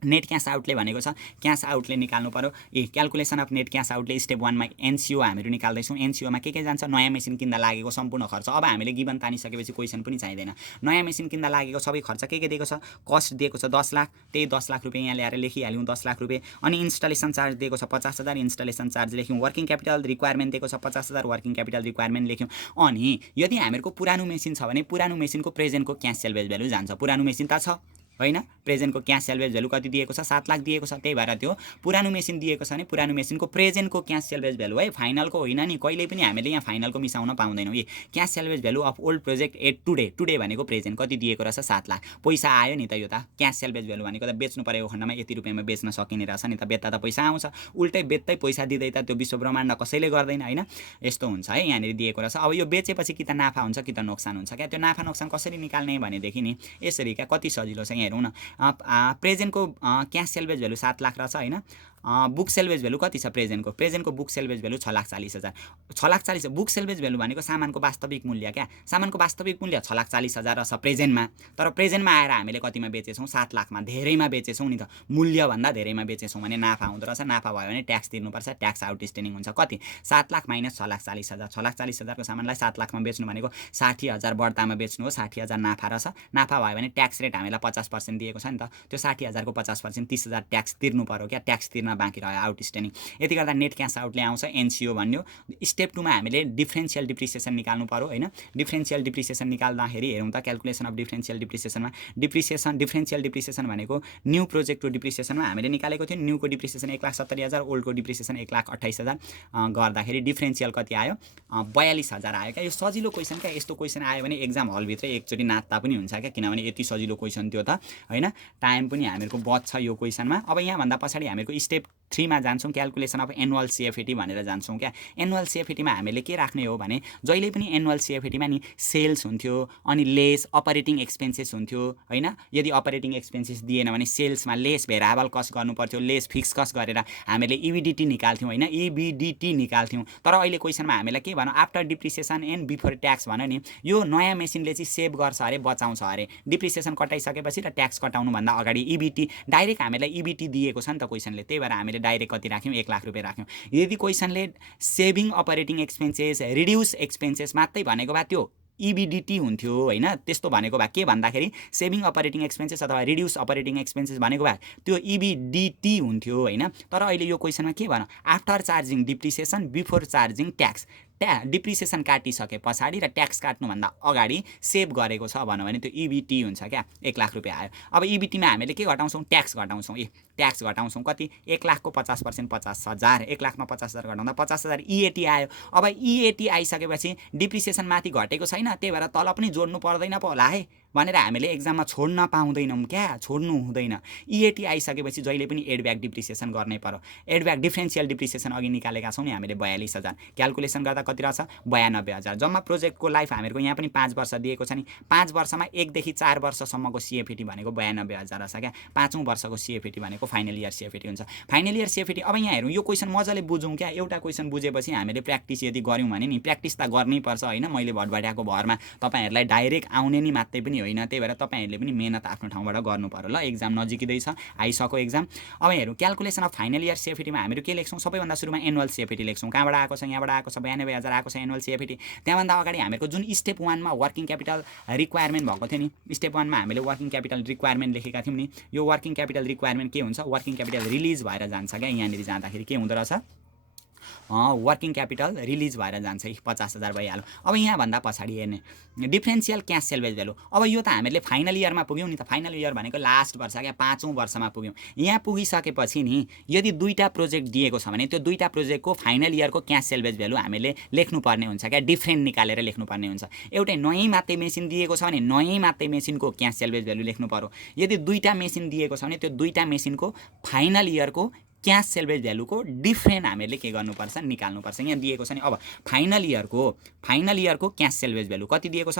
नेट क्यास आउटले भनेको छ क्यास आउटले निकाल्नु पर्यो। Calculation of net cash outlay step 1 मा एनसीओ हामीहरू निकाल्दैछौँ। एनसीओमा के जान्छ, नयाँ मेसिन किन्दा लागेको सम्पूर्ण खर्च। अब हामीले गिभन तानिसकेपछि क्वेसन पनि चाहिँदैन। नयाँ मेसिन किन्दा लागेको सबै खर्च के दिएको छ, कस्ट दिएको छ 10 लाख, त्यही 10 लाख रुपियाँ यहाँ ल्याएर लेखिहाल्यौँ 10 लाख रुपियाँ। अनि इन्स्टलेसन चार्ज दिएको छ 50,000, इन्स्टलेसन चार्ज लेख्यौँ। वर्किङ क्यापिटल रिक्वायरमेन्ट दिएको छ 50,000, वर्किङ क्यापिटल रिक्वायरमेन्ट लेख्यौँ। अनि यदि हामीहरूको पुरानो मेसिन छ भने पुरानो मेसिनको प्रेजेन्टको क्यास सेल्भेज भ्यालु जान्छ। पुरानो मेसिन त छ होइन, प्रेजेन्टको क्यास सेल्भेज भ्यालु कति दिएको छ, 7 लाख दिएको छ। त्यही भएर त्यो पुरानो मेसिन दिएको छ भने पुरानो मेसिनको प्रेजेन्टको क्यास सेल्भेज भ्यालु है, फाइनलको होइन नि। कहिले पनि हामीले यहाँ फाइनलको मिसाउन पाउँदैनौँ। Cash salvage value of old project at today भनेको प्रेजेन्ट कति दिएको रहेछ, 7 लाख। पैसा आयो नि त। यो त क्यास सेल्भेज भ्यालु भनेको त बेच्नु परेको खण्डमा यति रुपियाँमा बेच्न सकिने रहेछ नि त। बेच्दा त पैसा आउँछ, उल्टै बेच्दै पैसा दिँदै त त्यो विश्व ब्रह्माण्ड कसैले गर्दैन होइन। यस्तो हुन्छ है, यहाँनिर दिएको रहेछ। अब यो बेचेपछि कि त नाफा हुन्छ कि त नोक्सान हुन्छ क्या। त्यो नाफा नोक्सान कसरी निकाल्ने भनेदेखि नि यसरी क्या, कति सजिलो छ यहाँ हेरौँ न। प्रेजेन्टको क्यास सेल्भेज भ्यालु 7 लाख रहेछ होइन। बुक सेल्भेज भ्यालु कति छ प्रेजेन्टको book salvage value 6,40,000। 6,40,000 book salvage value भनेको सामानको वास्तविक मूल्य क्या। सामानको वास्तविक मूल्य 6,40,000 रहेछ प्रेजेन्टमा। तर प्रेजेन्टमा आएर हामीले कतिमा बेचेछौँ, 7 लाखमा। धेरैमा बेचेछौँ नि त, मूल्यभन्दा धेरैमा बेचेछौँ भने नाफा हुँदो रहेछ। नाफा भयो भने ट्याक्स तिर्नुपर्छ, ट्याक्स आउटस्ट्यान्डिङ हुन्छ। कति, 7 लाख माइनस 6,40,000। 6,40,000 को सामानलाई 7 लाखमा बेच्नु भनेको 60,000 बढ्तामा बेच्नु हो। 60,000 नाफा रहेछ। नाफा भयो भने ट्याक्स रेट हामीलाई 50% दिएको छ नि त। त्यो 60,000 को 50% 30,000 ट्याक्स तिर्नु पर्यो क्या। ट्याक्स तिर्न बाँकी रह्यो आउटस्ट्यान्डिङ। यति गर्दा नेट क्यास आउटले आउँछ, एनसीओ भन्यो। स्टेप 2 मा हामीले डिफ्रेन्सियल डिप्रिसिएसन निकाल्नु पर्यो होइन। डिफ्रेन्सियल डिप्रिसिएसन निकाल्दाखेरि हेरौँ त, क्यालकुलेसन अफ डिफ्रेन्सियल डिप्रिसिएसनमा डिफ्रेन्सियल डिप्रिसिएसन भनेको न्यू प्रोजेक्टको डिप्रिसिएसनमा हामीले निकालेको थियो। न्यूको डिप्रिसिएसन 1,70,000, ओल्डको डिप्रिसिएसन 1,28,000 गर्दाखेरि डिफ्रेन्सियल कति आयो, 42,000 आयो क्या। यो सजिलो क्वेसन क्या। यस्तो क्वेसन आयो भने एक्जाम हलभित्रै एकचोटि नाच्दा पनि हुन्छ क्या, किनभने यति सजिलो क्वेसन थियो त होइन। टाइम पनि हामीहरूको बच्छ यो क्वेसनमा। अब यहाँभन्दा पछाडि हामीहरूको स्टेप 3 मा जान्छौँ, क्यालकुलेसन अफ एनुअल सिएफएटी भनेर जान्छौँ क्या। एनुअल सिएफएटीमा हामीले के राख्ने हो भने जहिले पनि एनुअल सिएफएटीमा नि सेल्स हुन्थ्यो, अनि लेस अपरेटिङ एक्सपेन्सेस हुन्थ्यो होइन। यदि अपरेटिङ एक्सपेन्सेस दिएन भने सेल्समा लेस भेराबल कस्ट गर्नु पर्थ्यो, लेस फिक्स कस्ट गरेर हामीले इबिडिटी निकाल्थ्यौँ होइन, इबिडिटी निकाल्थ्यौँ। तर अहिले क्वेसनमा हामीलाई के भनौँ, after depreciation and before tax भन्यो नि। यो नयाँ मेसिनले चाहिँ सेभ गर्छ अरे, बचाउँछ अरे। डिप्रिसिएसन कटाइसकेपछि र ट्याक्स कटाउनुभन्दा अगाडि इबिटी डाइरेक्ट हामीलाई इबिटी दिएको छ नि त क्वेसनले। त्यही भएर हामीले डाइरेक्ट कति राख्यौँ, 1 लाख रुपियाँ राख्यौँ। यदि क्वेसनले saving operating expenses reduce expenses मात्रै भनेको भए त्यो इबिडिटी हुन्थ्यो होइन। त्यस्तो भनेको भए के भन्दाखेरि सेभिङ अपरेटिङ एक्सपेन्सेस अथवा रिड्युस अपरेटिङ एक्सपेन्सेस भनेको भए त्यो इबिडिटी हुन्थ्यो होइन। तर अहिले यो क्वेसनमा के भनौँ, after charging depreciation before charging tax. Depreciation काटिसके पछाडि र ट्याक्स काट्नुभन्दा अगाडि सेभ गरेको छ भन्यो भने त्यो इबिटी हुन्छ क्या। 1 लाख रुपियाँ आयो। अब इबिटीमा हामीले के घटाउँछौँ, ट्याक्स घटाउँछौँ। ट्याक्स घटाउँछौँ कति, 1 लाखको 50% 50,000। 1 लाखमा 50,000 घटाउँदा 50,000 इएटी आयो। अब इएटी आइसकेपछि डिप्रिसिएसन माथि घटेको छैन, त्यही भएर तल पनि जोड्नु पर्दैन पो होला है भनेर हामीले एक्जाममा छोड्न पाउँदैनौँ क्या, छोड्नु हुँदैन। इएटी आइसकेपछि जहिले पनि एडब्याक डिप्रिसिएसन गर्नै पर्यो। एडब्याक डिफ्रेन्सियल डिप्रिसिएसन अघि निकालेका छौँ नि हामीले 42,000। क्यालकुलेसन गर्दा कति रहेछ, 92,000। जम्मा प्रोजेक्टको लाइफ हामीहरूको यहाँ पनि 5 वर्ष दिएको छ नि। 5 वर्षमा 1 देखि 4 वर्षसम्मको सिएफएटी भनेको 92,000 रहेछ क्या। 5औं वर्षको सिएफएटी भनेको फाइनल इयर सिएफएटी हुन्छ। फाइनल इयर सिएफएटी अब यहाँ हेरौँ, यो क्वेसन मजाले बुझौँ क्या। एउटा क्वेसन बुझेपछि हामीले प्र्याक्टिस यदि गऱ्यौँ भने नि, प्र्याक्टिस त गर्नै पर्छ होइन। मैले भटभट्याएको भरमा तपाईँहरूलाई डाइरेक्ट आउने नि मात्रै पनि होइन। त्यही भएर तपाईँहरूले पनि मेहनत आफ्नो ठाउँबाट गर्नु पर्यो ल। एक्जाम नजिकै छ, आइसक्यो एक्जाम। अब हेरौँ क्यालकुलेसन अफ फाइनल इयर सिएफएटीमा हामीहरू के लेख्छौँ, सबैभन्दा सुरुमा एनुअल सिएफएटी लेख्छौँ। कहाँबाट आएको छ, यहाँबाट आएको छ, 92,000 आएको छ एनुअल सिएफएटी। त्यहाँभन्दा अगाडि हामीहरूको जुन स्टेप 1 मा वर्किङ क्यापिटल रिक्वायरमेन्ट भएको थियो नि, स्टेप 1 मा हामीले वर्किङ क्यापिटल रिक्वायरमेन्ट लेखेका थियौँ नि। यो वर्किङ क्यापिटल रिक्वायरमेन्ट के हुन्छ, वर्किङ क्यापिटल रिलिज भएर जान्छ क्या। यहाँनिर जाँदाखेरि के हुँदो रहेछ, वर्किङ क्यापिटल रिलिज भएर जान्छ। 50,000 भइहाल्यो। अब यहाँभन्दा पछाडि हेर्ने डिफ्रेन्सियल क्यास सेल्भेज भ्यालु। अब यो त हामीले फाइनल इयरमा पुग्यौँ नि त। फाइनल इयर भनेको लास्ट वर्ष क्या, 5औं वर्षमा पुग्यौँ। यहाँ पुगिसकेपछि नि यदि 2टा प्रोजेक्ट दिएको छ भने त्यो 2टा प्रोजेक्टको फाइनल इयरको क्यास सेल्भेज भ्यालु हामीले लेख्नुपर्ने हुन्छ क्या। डिफ्रेन्ट निकालेर लेख्नुपर्ने हुन्छ। एउटै नयाँ मात्रै मेसिन दिएको छ भने नयाँ मात्रै मेसिनको क्यास सेल्भेज भ्यालु लेख्नु पर्यो। यदि 2टा मेसिन दिएको छ भने त्यो 2टा मेसिनको फाइनल इयरको क्यास सेल्भेज भ्यालुको डिफ्रेन्ट हामीले के गर्नुपर्छ निकाल्नुपर्छ। यहाँ दिएको छ नि अब फाइनल इयरको क्यास सेल्भेज भ्यालु कति दिएको छ,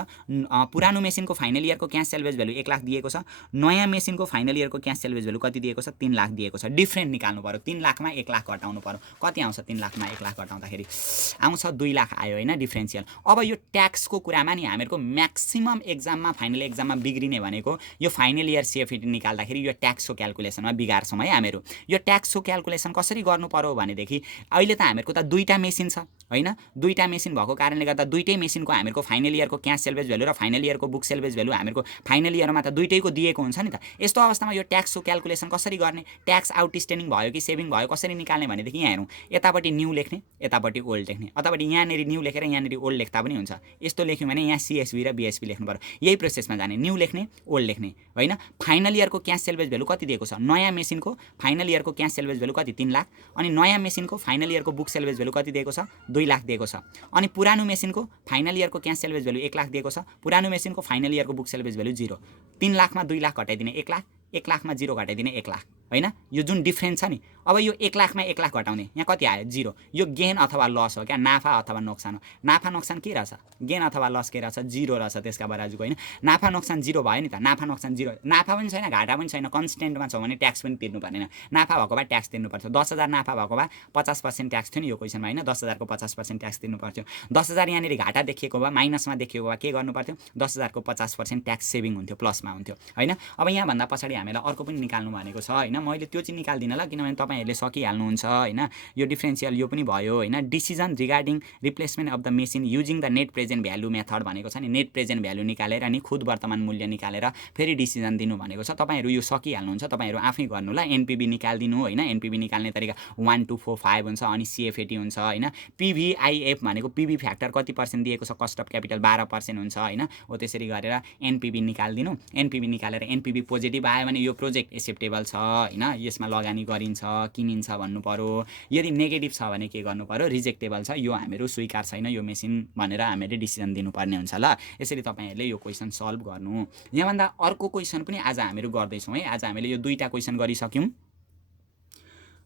पुरानो मेसिनको फाइनल इयरको क्यास सेल्भेज भ्यालु 1 लाख दिएको छ, नयाँ मेसिनको फाइनल इयरको क्यास सेल्भेज भ्यालु कति दिएको छ 3 लाख दिएको छ। डिफ्रेन्ट निकाल्नु पर्यो, 3 लाखमा 1 लाख घटाउनु पर्यो, कति आउँछ 3 लाखमा 1 लाख घटाउँदाखेरि आउँछ 2 लाख आयो हैन डिफ्रेन्सियल। अब यो ट्याक्सको कुरामा नि हामीहरुको म्याक्सिमम एक्जाममा फाइनल एक्जाममा बिग्रिने भनेको यो फाइनल इयर सीएफईटी निकाल्दाखेरि यो ट्याक्सको क्याल्कुलेसनमा बिगार्छौं है हामीहरु। यो ट्याक्सको क्याल्कुलेसन कसरी गर्नु पर्यो भनेदेखि अहिले त हामीहरुको त दुईटा मेसिन छ हैन, दुईटा मेसिन भएको कारणले गर्दा दुईटै मेसिनको हामीहरुको फाइनल इयरको क्याश सेल्भेज भ्यालु र फाइनल इयरको बुक सेल्भेज भ्यालु हामीहरुको फाइनल इयरमा त दुईटैको दिएको हुन्छ नि त। यस्तो अवस्थामा यो ट्याक्सको क्याल्कुलेसन कसरी गर्ने, ट्याक्स आउटस्ट्यान्डिङ भयो कि सेभिङ भयो कसरी निकाल्ने भनेदेखि यहाँ हेरौँ, यतापट्टि न्यू लेख्ने यतापट्टि ओल्ड लेख्ने, अथवापट्टि यहाँनेरि न्यू लेखेर यहाँनेरि ओल्ड लेख्दा पनि हुन्छ। यस्तो लेख्यौँ भने यहाँ सीएसबी र बीएसबी लेख्नु पर्यो, यही प्रोसेसमा जाने, न्यू लेख्ने ओल्ड लेख्ने हैन। फाइनल इयरको क्याश सेल्भेज भ्यालु कति दिएको छ, नयाँ मेसिनको फाइनल इयरको क्याश सेल्भेज भ्यालु कति 3 लाख, अनि नयाँ मेसिनको फाइनल इयरको बुक सेल्भेज भ्यालु कति दिएको छ 2 लाख दिएको छ, अनि पुरानो मेसिनको फाइनल इयरको क्याश सेल्भेज भ्यालु 1 लाख दिएको छ, पुरानो मेसिनको फाइनल इयरको बुक सेल्भेज भ्यालु 0। 3 लाखमा 2 लाख घटाइदिने 1 लाख, 1 लाखमा 0 घटाइदिने 1 लाख हैन। यो जुन डिफरेन्स छ नि, अब यो 1 लाखमा 1 लाख घटाउने यहाँ कति आयो 0। यो गेन अथवा लस हो क्या, नाफा अथवा नोक्सान हो। नाफा नोक्सान के रहेछ, गेन अथवा लस के रहेछ 0 रहेछ त्यसका बराजुको हैन। नाफा नोक्सान 0 भयो नि त, नाफा नोक्सान 0, नाफा पनि छैन घाटा पनि छैन, कन्स्टेन्टमा छ भने ट्याक्स पनि तिर्नु पर्दैन। नाफा भएको भए ट्याक्स तिर्नु पर्थ्यो, 10,000 नाफा भएको भए 50% ट्याक्स थियो नि यो क्वेशनमा हैन, 10,000 को 50% ट्याक्स तिर्नु पर्थ्यो। 10,000 यहाँनेरि घाटा देखिएको भए माइनसमा देखिएको भए के गर्नु पर्थ्यो, 10,000 को 50% ट्याक्स सेभिङ हुन्थ्यो, प्लसमा हुन्थ्यो हैन। अब यहाँ भन्दा पछाडी हामीलाई अर्को पनि निकाल्नु भनेको छ हैन, मैले त्यो चाहिँ निकाल्दिन ल, किनभने तपाईहरुले सकिहाल्नुहुन्छ हैन। यो डिफरेन्शियल यो पनि भयो हैन। Decision regarding replacement of the machine using the net present value method भनेको छ नि, नेट प्रेजेन्ट भ्यालु निकालेर अनि खुद वर्तमान मूल्य निकालेर फेरि डिसिजन दिनु भनेको छ। तपाईहरु यो सकिहाल्नुहुन्छ, तपाईहरु आफै गर्नु ल। एनपीबी निकाल्दिनु हैन, एनपीबी निकाल्ने तरिका 1 2 4 5 हुन्छ, अनि सीएफएटी हुन्छ हैन। पीभीआईएफ भनेको पीभी फ्याक्टर कति पर्सेन्ट दिएको छ, कस्ट अफ क्यापिटल 12% हुन्छ हैन। हो त्यसरी गरेर एनपीबी निकाल्दिनु, एनपीबी निकालेर एनपीबी पोजिटिभ आयो भने यो प्रोजेक्ट एक्सेप्टेबल छ हैन, यसमा लगानी गरिन्छ किनिन्छ भन्नु पर्यो। यदि नेगेटिभ छ भने के गर्नु पर्यो, रिजेक्टेबल छ, यो हामीहरु स्वीकार छैन यो मेसिन भनेर हामीले डिसिजन दिनुपर्ने हुन्छ ल। यसरी तपाईहरुले यो क्वेशन सल्भ गर्नु। यहाँभन्दा अर्को क्वेशन पनि आज हामीहरु गर्दै छौं है। आज हामीले यो दुईटा क्वेशन गरिसक्यौं।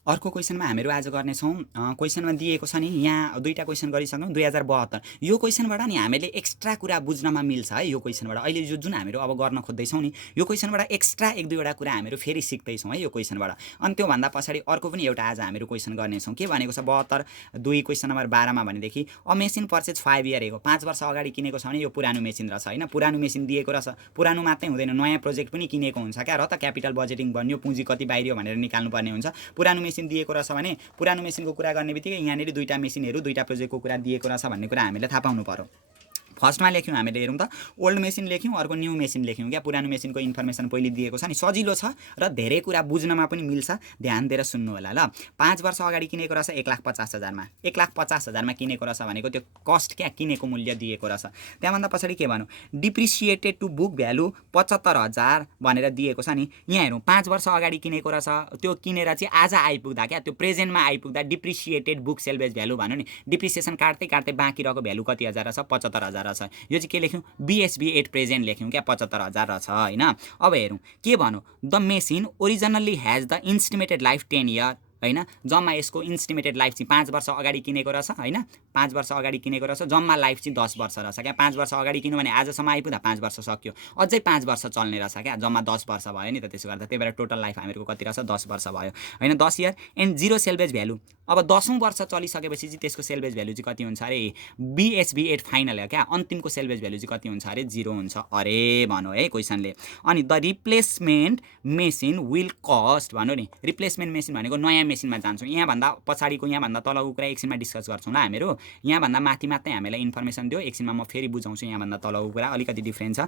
अर्को क्वेशनमा हामीहरु आज गर्ने छौं, क्वेशनमा दिएको छ नि, यहाँ दुईटा क्वेशन गरिसक्यौं 2072। यो क्वेशनबाट नि हामीले एक्स्ट्रा कुरा बुझ्नमा मिल्छ है। यो क्वेशनबाट अहिले यो जुन हामीहरु अब गर्न खोज्दै छौं नि, यो क्वेशनबाट एक्स्ट्रा 1 2 वटा कुरा हामीहरु फेरि सिक्दै छौं है यो क्वेशनबाट। अनि त्यो भन्दा पछाडी अर्को पनि एउटा आज हामीहरु क्वेशन गर्ने छौं। के भनेको छ 72 क्वेशन नम्बर 12 मा भनेदेखि अ मेसिन पर्चेज 5 इयर एगो, 5 वर्ष अगाडि किनेको छ भने यो पुरानो मेसिन रहेछ हैन। पुरानो मेसिन दिएको रहेछ, पुरानो मात्रै हुँदैन नयाँ प्रोजेक्ट पनि किनेको हुन्छ क्या, र त क्यापिटल बजेटिङ बन्यो, पुँजी कति बाहिरियो भनेर निकाल्नु पर्ने हुन्छ। पुरानो मेसिन दिएको रहेछ भने पुरानो मेसिनको कुरा गर्ने बित्तिकै यहाँनेरि दुईटा मेसिनहरु दुईटा प्रोजेक्टको कुरा दिएको रहेछ भन्ने कुरा हामीले थाहा पाउनु पर्यो। फर्स्टमा लेख्यौं हामीले, हेरौं त, ओल्ड मेसिन लेख्यौं, अर्को न्यू मेसिन लेख्यौं क्या। पुरानो मेसिनको इन्फर्मेसन पहिले दिएको छ नि, सजिलो छ र धेरै कुरा बुझ्नमा पनि मिल्छ, ध्यान दिएर सुन्नु होला ल। 5 वर्ष अगाडि किनेको रहेछ 1,50,000 मा, 1,50,000 मा किनेको रहेछ भनेको त्यो कस्ट क्या, किनेको मूल्य दिएको रहेछ। त्यहाँभन्दा पछाडी के भन्नु, डिप्रिसिएटेड टु बुक भ्यालु 75,000 भनेर दिएको छ नि। यहाँ हेरौं 5 वर्ष अगाडि किनेको रहेछ, त्यो किनेर चाहिँ आज आइपुग्दा क्या, त्यो प्रेजेन्टमा आइपुग्दा डिप्रिसिएटेड बुक सेल्भेज भ्यालु भन्नु नि, डिप्रिसिएसन काट्दै काट्दै बाँकी रहेको भ्यालु कति हजार रहेछ 75,000 रहेछ। यो चाहिँ के लेख्यौं, बीएसबी एट प्रेजेन्ट लेख्यौं क्या, 75,000 रहेछ हैन। अब हेरौं के भन्नु, the machine originally has the estimated life 10 year हैन। जम्मा यसको इन्स्टिमेटेड लाइफ चाहिँ 5 वर्ष अगाडि किनेको रहेछ हैन, 5 वर्ष अगाडि किनेको रहेछ, जम्मा लाइफ चाहिँ 10 वर्ष रहेछ क्या। 5 वर्ष अगाडि किन्यो भने आजसम्म आइपुग्दा 5 वर्ष सक्यो, अझै 5 वर्ष चल्ने रहेछ क्या, जम्मा 10 वर्ष भयो नि त। त्यसो गर्दा त्यही भएर टोटल लाइफ हामीहरुको कति रहेछ 10 वर्ष भयो हैन, 10 इयर एन्ड 0 सेल्भेज भ्यालु। अब 10औं वर्ष चलिसकेपछि चाहिँ त्यसको सेल्भेज भ्यालु चाहिँ कति हुन्छ अरे, बीएसबी एट फाइनल हो क्या, अन्तिमको सेल्भेज भ्यालु चाहिँ कति हुन्छ अरे 0 हुन्छ अरे भन्नु है क्वेशनले। अनि the replacement machine will cost भन्नु नि, रिप्लेसमेन्ट मेसिन भनेको नयाँ मेसिनमा जान्छौं। यहाँ भन्दा पछाडीको यहाँ भन्दा तलको कुरा एकछिनमा डिस्कस गर्छौं ल हामीहरु। यहाँ भन्दा माथि मात्रै हामीलाई इन्फर्मेसन दियो, एकछिनमा म फेरि बुझाउँछु। यहाँ भन्दा तलको कुरा अलिकति डिफरेन्स छ।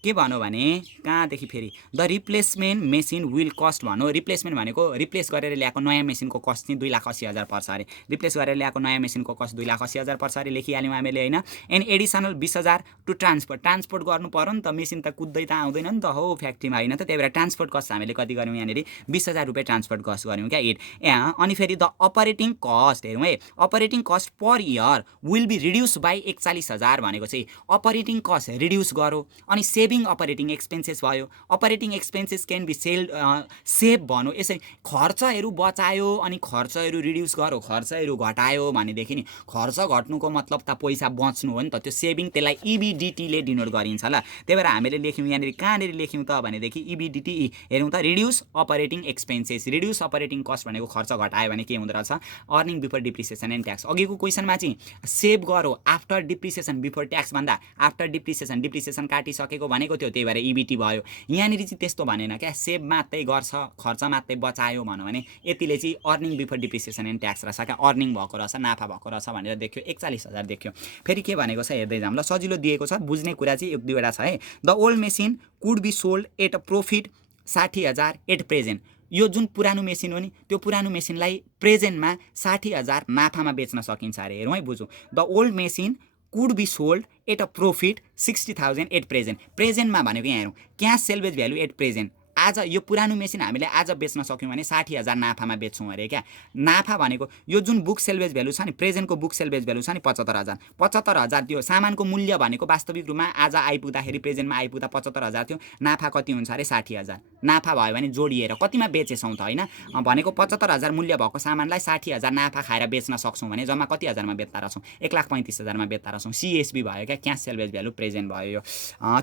के भन्नु भने कहाँदेखि फेरि the replacement machine will cost भन्नु, रिप्लेसमेन्ट भनेको रिप्लेस गरेर ल्याएको नयाँ मेसिनको कस्ट चाहिँ 2,80,000 पर्छ अरे। रिप्लेस गरेर ल्याएको नयाँ मेसिनको कस्ट 2,80,000 पर्छ अरे लेखिहाल्यौं हामीले हैन। एन्ड एडिसनल 20,000 टु ट्रान्सपोर्ट गर्नु पर्यो नि त, मेसिन त कुद्दै त आउँदैन नि त हो फ्याक्ट्रीमा हैन त, त्यही भएर ट्रान्सपोर्ट कस्ट हामीले कति गर्यौं यहाँनेरि 20,000 रुपैयाँ ट्रान्सपोर्ट कस्ट गर्यौं क्या। क्या 8 अनि फेरि द अपरेटिङ कस्ट हेरौँ है operating cost per year will be reduce by 41,000 भनेको चाहिँ अपरेटिङ कस्ट रिड्युस गरौँ अनि सेभिङ अपरेटिङ एक्सपेन्सेस भयो operating expenses can be save भनौँ यसरी खर्चहरू बचायो अनि खर्चहरू रिड्युस गरौँ खर्चहरू घटायो भनेदेखि नि खर्च घट्नुको मतलब त पैसा बच्नु हो नि त त्यो सेभिङ त्यसलाई इबिडिटीले डिनोट गरिन्छ ल त्यही भएर हामीले लेख्यौँ यहाँनिर कहाँनिर लेख्यौँ त भनेदेखि इबिडिटी हेरौँ त reduce operating expenses reduce operating cost भनेको खर्च घटायो भने के हुँदो रहेछ earning before depreciation and tax अघिको क्वेसनमा चाहिँ सेभ गरौँ आफ्टर डिप्रिसिएसन बिफोर ट्याक्स भन्दा आफ्टर डिप्रिसिएसन काटिसकेको भनेको थियो त्यही भएर इबिटी भयो यहाँनिर चाहिँ त्यस्तो भनेन क्या सेभ मात्रै गर्छ खर्च मात्रै बचायो भनौँ भने यतिले चाहिँ earning before depreciation and tax रहेछ क्या अर्निङ भएको रहेछ नाफा भएको रहेछ भनेर देख्यो 41,000 देख्यो फेरि के भनेको छ हेर्दै जाऊँ ल सजिलो दिएको छ बुझ्ने कुरा चाहिँ एक दुईवटा छ है the old machine could be sold at a profit 60,000 at present यो जुन पुरानो मेसिन हो नि त्यो पुरानो मेसिनलाई प्रेजेन्टमा 60,000 नाफामा बेच्न सकिन्छ अरे हेरौँ है बुझौँ the old machine could be sold at a profit 60,000 at प्रेजेन्टमा भनेको यहाँ हेरौँ cash salvage value at present आज यो पुरानो मेसिन हामीले आज बेच्न सक्यौँ भने 60,000 नाफामा बेच्छौँ अरे क्या नाफा भनेको यो जुन बुक सेल्वेज भ्यालु छ नि प्रेजेन्टको बुक सेल्वेज भ्यालु छ नि 75,000 त्यो सामानको मूल्य भनेको वास्तविक रूपमा आज आइपुग्दाखेरि प्रेजेन्टमा आइपुग्दा 75,000 थियो नाफा कति हुन्छ अरे 60,000 नाफा भयो भने जोडिएर कतिमा बेचेछौँ त होइन भनेको 75,000 मूल्य भएको सामानलाई 60,000 नाफा खाएर बेच्न सक्छौँ भने जम्मा कति हजारमा बेच्दा रहेछौँ 1,35,000मा बेच्दा रहेछौँ सिएसबी भयो क्या क्यास सेल्वेज भ्यालु प्रेजेन्ट भयो यो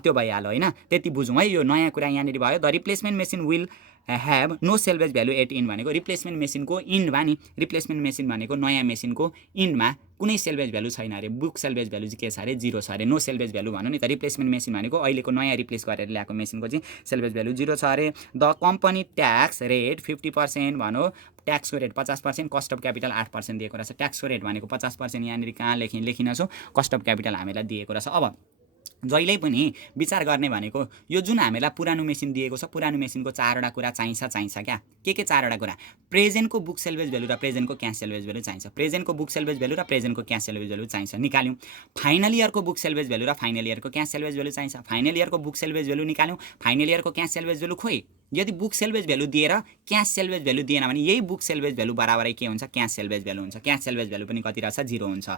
त्यो भइहाल्यो होइन त्यति बुझौँ है यो नयाँ कुरा यहाँनिर भयो the replacement machine will have no salvage value at end भनेको रिप्लेसमेन्ट मेसिनको इन भा नि रिप्लेसमेन्ट मेसिन भनेको नयाँ मेसिनको इनमा कुनै सेल्वेज भ्यालु छैन अरे बुक सेल्वेज भ्यालु चाहिँ के छ अरे 0 छ अरे नो सेल्वेज भ्यालु भनौँ नि त रिप्लेसमेन्ट मेसिन भनेको अहिलेको नयाँ रिप्लेस गरेर ल्याएको मेसिनको चाहिँ सेल्वेज भ्यालु 0 छ अरे द कम्पनी ट्याक्स रेट 50% भनौँ ट्याक्सको रेट 50% कस्ट अफ क्यापिटल 8% दिएको रहेछ ट्याक्सको रेट भनेको 50% यहाँनिर कहाँ लेखिन कस्ट अफ क्यापिटल हामीलाई दिएको रहेछ अब जहिल्यै पनि विचार गर्ने भनेको यो जुन हामीलाई पुरानो मेसिन दिएको छ पुरानो मेसिनको चारवटा कुरा चाहिन्छ क्या के चारवटा कुरा प्रेजेन्टको बुक सेल्वेज भ्यालु र प्रेजेन्टको क्यास सेल्वेज भ्यालु चाहिन्छ प्रेजेन्टको बुक सेल्वेज भ्यालु र प्रेजेन्टको क्यास सेल्वेज भ्यालु चाहिन्छ निकाल्यौँ फाइनल इयरको बुक सेल्वेज भ्यालु र फाइनल इयरको क्यास सेल्वेज भ्यालु चाहिन्छ फाइनल इयरको बुक सेल्वेज भ्यालु निकाल्यौँ फाइनल इयरको क्यास सेल्वेज भ्यालु खोइ यदि बुक सेल्वेज भ्यालु दिएर क्यास सेल्वेज भ्यालु दिएन भने यही बुक सेल्वेज भ्यालु बराबरै के हुन्छ क्यास सेल्वेज भ्यालु हुन्छ क्यास सेल्वेज भ्यालु पनि कति रहेछ 0 हुन्छ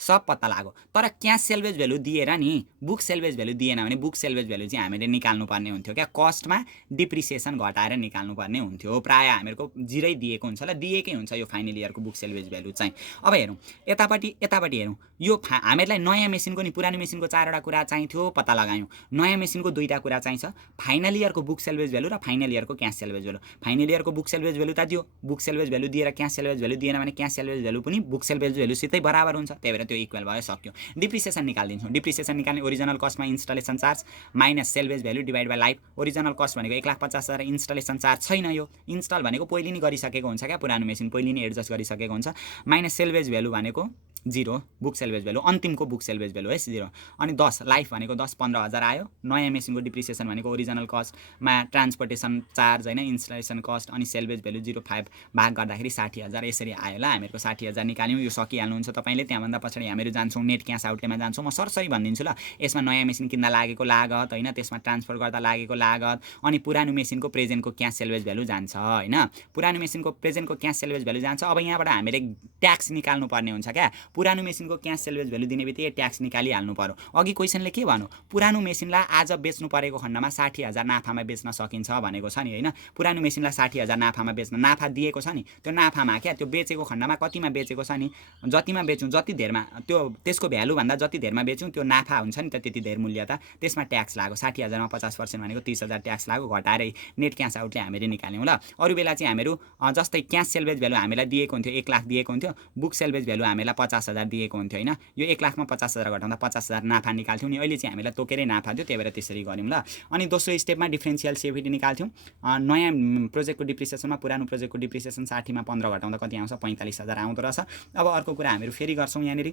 सब पत्ता लाग्यो तर क्यास सेल्वेज भ्यालु दिएर नि बुक सेल्वेज भ्यालु दिएन भने बुक सेल्वेज भ्यालु चाहिँ हामीले निकाल्नु पर्ने हुन्थ्यो क्या कस्टमा डिप्रिसिएसन घटाएर निकाल्नु पर्ने हुन्थ्यो प्राय हामीहरूको 0 दिएको हुन्छ ल दिएकै हुन्छ यो फाइनल इयरको बुक सेल्वेज भ्यालु चाहिँ अब हेरौँ यतापट्टि हेरौँ यो हामीलाई नयाँ मेसिनको नि पुरानो मेसिनको चारवटा कुरा चाहिन्थ्यो पत्ता लगायौँ नयाँ मेसिनको दुईटा कुरा चाहिन्छ फाइनल इयरको बुक सेल्वेज भ्यालु र फाइनल इयरको क्यास सेल्वेज भ्यालु फाइनल इयरको बुक सेल्वेज भ्यालु त दियो बुक सेल्वेज भ्यालु दिएर क्यास सेल्वेज भ्यालु दिएन भने क्यास सेल्वेज भ्यालु पनि बुक सेल्वेज भ्यालुसितै बराबर हुन्छ त्यही भएर त्यो इक्वल भयो सक्यो डिप्रिसिएसन निकालिदिन्छौँ डिप्रिसिएसन निकाल्ने ओरिजिनल कस्टमा installation charge minus salvage value divide by life original cost भनेको 1,50,000 इन्स्टलेसन चार्ज छैन यो इन्स्टल भनेको पहिले नै गरिसकेको हुन्छ क्या पुरानो मेसिन पहिले नै एडजस्ट गरिसकेको हुन्छ माइनस सेल्वेज भ्यालु भनेको 0 बुक सेल्वेज भ्यालु अन्तिमको बुक सेल्वेज भ्यालु है 0 अनि 10 लाइफ भनेको 10-15,000 आयो नयाँ मेसिनको डिप्रिसिएसन भनेको ओरिजिनल कस्टमा ट्रान्सपोर्टेसन चार्ज होइन इन्स्टलेसन कस्ट अनि सेल्वेज भ्यालु 0.5 भाग गर्दाखेरि 60,000 यसरी आयो ल हामीहरूको 60,000 निकाल्यौँ यो सकिहाल्नुहुन्छ तपाईँले त्यहाँभन्दा पछाडि हामीहरू जान्छौँ नेट क्यास आउटलेमा जान्छौँ म सरसरी भनिदिन्छु ल यसमा नयाँ मेसिन किन्दा लागेको लागत होइन त्यसमा ट्रान्सफर गर्दा लागेको लागत अनि पुरानो मेसिनको प्रेजेन्टको क्यास सेल्वेज भ्यालु जान्छ होइन पुरानो मेसिनको प्रेजेन्टको क्यास सेल्वेज भ्यालु जान्छ अब यहाँबाट हामीले ट्याक्स निकाल्नु पर्ने हुन्छ क्या पुरानो मेसिनको क्यास सेल्वेज भ्यालु दिने बित्तिकै ट्याक्स निकालिहाल्नु पर्यो अघि क्वेसनले के भन्यो पुरानो मेसिनलाई आज बेच्नु परेको खण्डमा 60,000 नाफामा बेच्न सकिन्छ भनेको छ नि होइन पुरानो मेसिनलाई 60,000 नाफामा बेच्न नाफा दिएको छ नि त्यो नाफामा क्या त्यो बेचेको खण्डमा कतिमा बेचेको छ नि जतिमा बेचौँ जति धेरमा त्यो त्यसको भ्यालु भन्दा जति धेरमा बेचौँ त्यो नाफा हुन्छ नि त त्यति धेर मूल्य त त्यसमा ट्याक्स लाग्यो 60,000मा 50% भनेको 30,000 ट्याक्स लाग्यो घटाएर नेट क्यास आउटले हामीले निकाल्यौँ ल अरू बेला चाहिँ हामीहरू जस्तै क्यास सेल्वेज भ्यालु हामीलाई दिएको हुन्थ्यो 1 लाख दिएको हुन्थ्यो बुक सेल्वेज भ्यालु हामीलाई 50,000 दिएको हुन्थ्यो होइन यो 1 लाखमा 50,000 घटाउँदा 50,000 नाफा निकाल्थ्यौँ नि अहिले चाहिँ हामीलाई तोकेरै नाफा थियो त्यही भएर त्यसरी गऱ्यौँ ल अनि दोस्रो स्टेपमा डिफरेन्सियल सेभिटी निकाल्थ्यौँ नयाँ प्रोजेक्टको डिप्रिसिएसनमा पुरानो प्रोजेक्टको डिप्रिसिएसन 60मा 15 घटाउँदा कति आउँछ 45,000 आउँदो रहेछ अब अर्को कुरा हामीहरू फेरि गर्छौँ यहाँनिर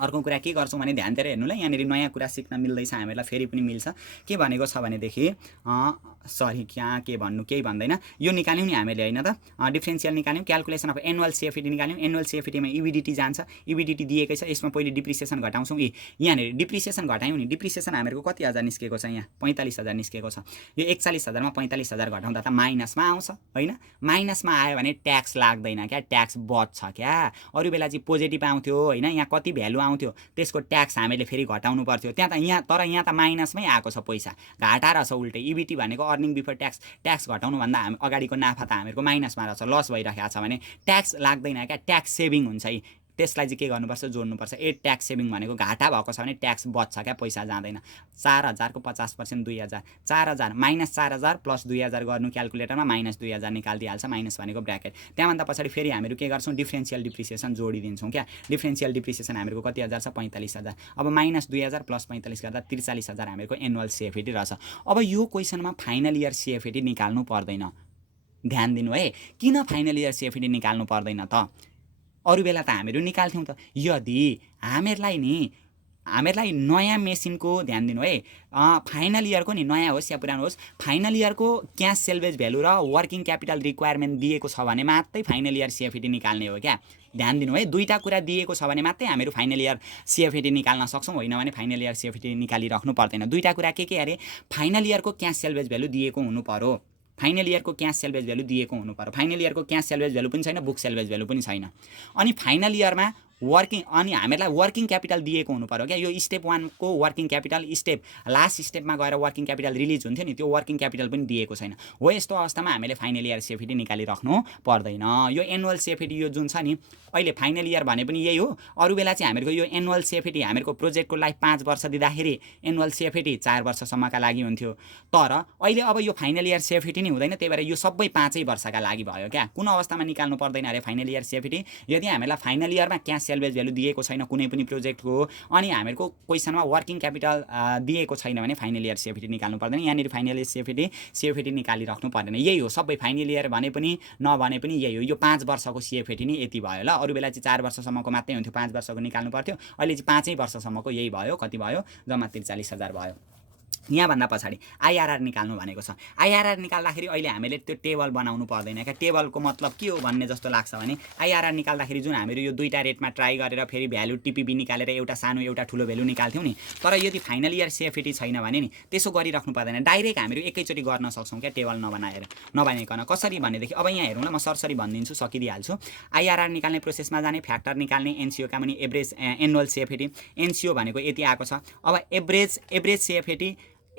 अर्को कुरा के गर्छौँ भने ध्यान दिएर हेर्नु ल, यहाँनिर नयाँ कुरा सिक्न मिल्दैछ हामीहरूलाई, फेरि पनि मिल्छ। के भनेको छ भनेदेखि सरी क्या के भन्नु, केही भन्दैन, यो निकाल्यौँ नि हामीले होइन त, डिफ्रेन्सियल निकाल्यौँ, क्यालकुलेसन अफ एनुअल सिएफएटी निकाल्यौँ। एनुअल सिएफएटीमा इबिडिटी जान्छ, इबिडिटी दिएकै छ, यसमा पहिले डिप्रिसिएसन घटाउँछौँ। यहाँनिर डिप्रिसिएसन घटायौँ नि, डिप्रिसिएसन हामीहरूको कति हजार निस्केको छ, यहाँ 45,000 निस्केको छ। यो 41,000मा 45,000 घटाउँदा त माइनसमा आउँछ होइन, माइनसमा आयो भने ट्याक्स लाग्दैन क्या, ट्याक्स बच्छ क्या। अरू बेला चाहिँ पोजिटिभ आउँथ्यो होइन, यहाँ कति भ्यालु आउँथ्यो त्यसको ट्याक्स हामीले फेरि घटाउनु पर्थ्यो त्यहाँ त, यहाँ तर यहाँ त माइनसमै आएको छ पैसा, घाटा रहेछ उल्टै। इबिटी भनेको अर्निङ बिफोर ट्याक्स, ट्याक्स घटाउनुभन्दा हामी अगाडिको नाफा त हामीहरूको माइनसमा रहेछ, लस भइरहेको छ भने ट्याक्स लाग्दैन क्या, ट्याक्स सेभिङ हुन्छ। त्यसलाई चाहिँ के गर्नुपर्छ, जोड्नुपर्छ। ट्याक्स सेभिङ भनेको घाटा भएको छ भने ट्याक्स बच्छ क्या, पैसा जाँदैन। 4,000को 50% 2,000, 4,000 माइनस 4,000 प्लस 2,000 गर्नु क्यालकुलेटरमा, माइनस 2,000 निकालिदिइहाल्छ, माइनस भनेको ब्र्याकेट। त्यहाँभन्दा पछाडि फेरि हामीहरू के गर्छौँ, डिफ्रेन्सियल डिप्रिसिएसन जोडिदिन्छौँ क्या। डिफ्रेन्सियल डिप्रिसिएसन हामीहरूको कति हजार छ, 45,000। अब माइनस 2,000 प्लस 45 गर्दा 43,000 हामीहरूको एनुअल सिएफएटी रहेछ। अब यो क्वेसनमा फाइनल इयर सिएफएटी निकाल्नु पर्दैन, ध्यान दिनु है। किन फाइनल इयर सिएफएटी निकाल्नु पर्दैन त, अरू बेला त हामीहरू निकाल्थ्यौँ त। यदि हामीहरूलाई नयाँ मेसिनको, ध्यान दिनु है, फाइनल इयरको नि नयाँ होस् या पुरानो होस्, फाइनल इयरको क्यास सेल्भेज भ्यालु र वर्किङ क्यापिटल रिक्वायरमेन्ट दिएको छ भने मात्रै फाइनल इयर सिएफएटी निकाल्ने हो क्या। ध्यान दिनु है, दुईवटा कुरा दिएको छ भने मात्रै हामीहरू फाइनल इयर सिएफएटी निकाल्न सक्छौँ, होइन भने फाइनल इयर सिएफएटी निकालिराख्नु पर्दैन। दुईवटा कुरा के अरे, फाइनल इयरको क्यास सेल्भेज भ्यालु दिएको हुनु पर्यो, फाइनल इयरको क्यास सेल्भेज भ्यालु दिएको हुनु पर्यो। फाइनल इयरको क्यास सेल्भेज भ्यालु पनि छैन, बुक सेल्भेज भ्यालु पनि छैन। अनि फाइनल इयरमा अनि हामीहरूलाई वर्किङ क्यापिटल दिएको हुनु पर्यो क्या। यो स्टेप 1 को वर्किङ क्यापिटल, लास्ट स्टेपमा गएर वर्किङ क्यापिटल रिलिज हुन्थ्यो नि, त्यो वर्किङ क्यापिटल पनि दिएको छैन। हो यस्तो अवस्थामा हामीले फाइनल इयर सिएफएटी निकालिराख्नु पर्दैन। यो एनुअल सिएफएटी यो जुन छ नि, अहिले फाइनल इयर भने पनि यही हो। अरू बेला चाहिँ हामीहरूको यो एनुअल सिएफएटी हामीहरूको प्रोजेक्टको लाइफ 5 वर्ष दिँदाखेरि एनुअल सिएफएटी 4 वर्षसम्मका लागि हुन्थ्यो। तर अहिले अब यो फाइनल इयर सिएफएटी नै हुँदैन, त्यही भएर यो सबै 5 वर्षका लागि भयो क्या। कुन अवस्थामा निकाल्नु पर्दैन अरे फाइनल इयर सिएफएटी, यदि हामीलाई फाइनल इयरमा क्यास सेल्भेज भ्यालु दिएको छैन कुनै पनि प्रोजेक्टको, अनि हामीहरूको क्वेसनमा वर्किङ क्यापिटल दिएको छैन भने फाइनल इयर सिएफएटी निकाल्नु पर्दैन। यहाँनिर फाइनल इयर सिएफएटी निकालिराख्नु पर्दैन, यही हो। सबै फाइनल इयर भने पनि नभने पनि यही हो। यो 5 वर्षको सिएफएटी नै यति भयो ल। अरू बेला चाहिँ 4 वर्षसम्मको मात्रै हुन्थ्यो, 5 वर्षको निकाल्नु पर्थ्यो। अहिले चाहिँ 5 वर्षसम्मको यही भयो। कति भयो, जम्मा 43,000 भयो। यहाँभन्दा पछाडि आइआरआर निकाल्नु भनेको छ। आइआरआर निकाल्दाखेरि अहिले हामीले त्यो टेबल बनाउनु पर्दैन क्या। टेबलको मतलब के हो भन्ने जस्तो लाग्छ भने, आइआरआर निकाल्दाखेरि जुन हामीहरू यो दुईवटा रेटमा ट्राई गरेर फेरि भ्यालु टिपिबी निकालेर एउटा सानो एउटा ठुलो भ्यालु निकाल्थ्यौँ नि, तर यदि फाइनल इयर सिएफएटी छैन भने नि त्यसो गरिराख्नु पर्दैन, डाइरेक्ट हामीहरू एकैचोटि गर्न सक्छौँ क्या, टेबल नबनाइकन। कसरी भनेदेखि अब यहाँ हेरौँ ल, म सरसरी भनिदिन्छु, सकिदिइहाल्छु। आइआरआर निकाल्ने प्रोसेसमा जाने, फ्याक्टर निकाल्ने, एनसिओका पनि एभरेज एनुअल सिएफएटी, एनसिओ भनेको यति आएको छ। अब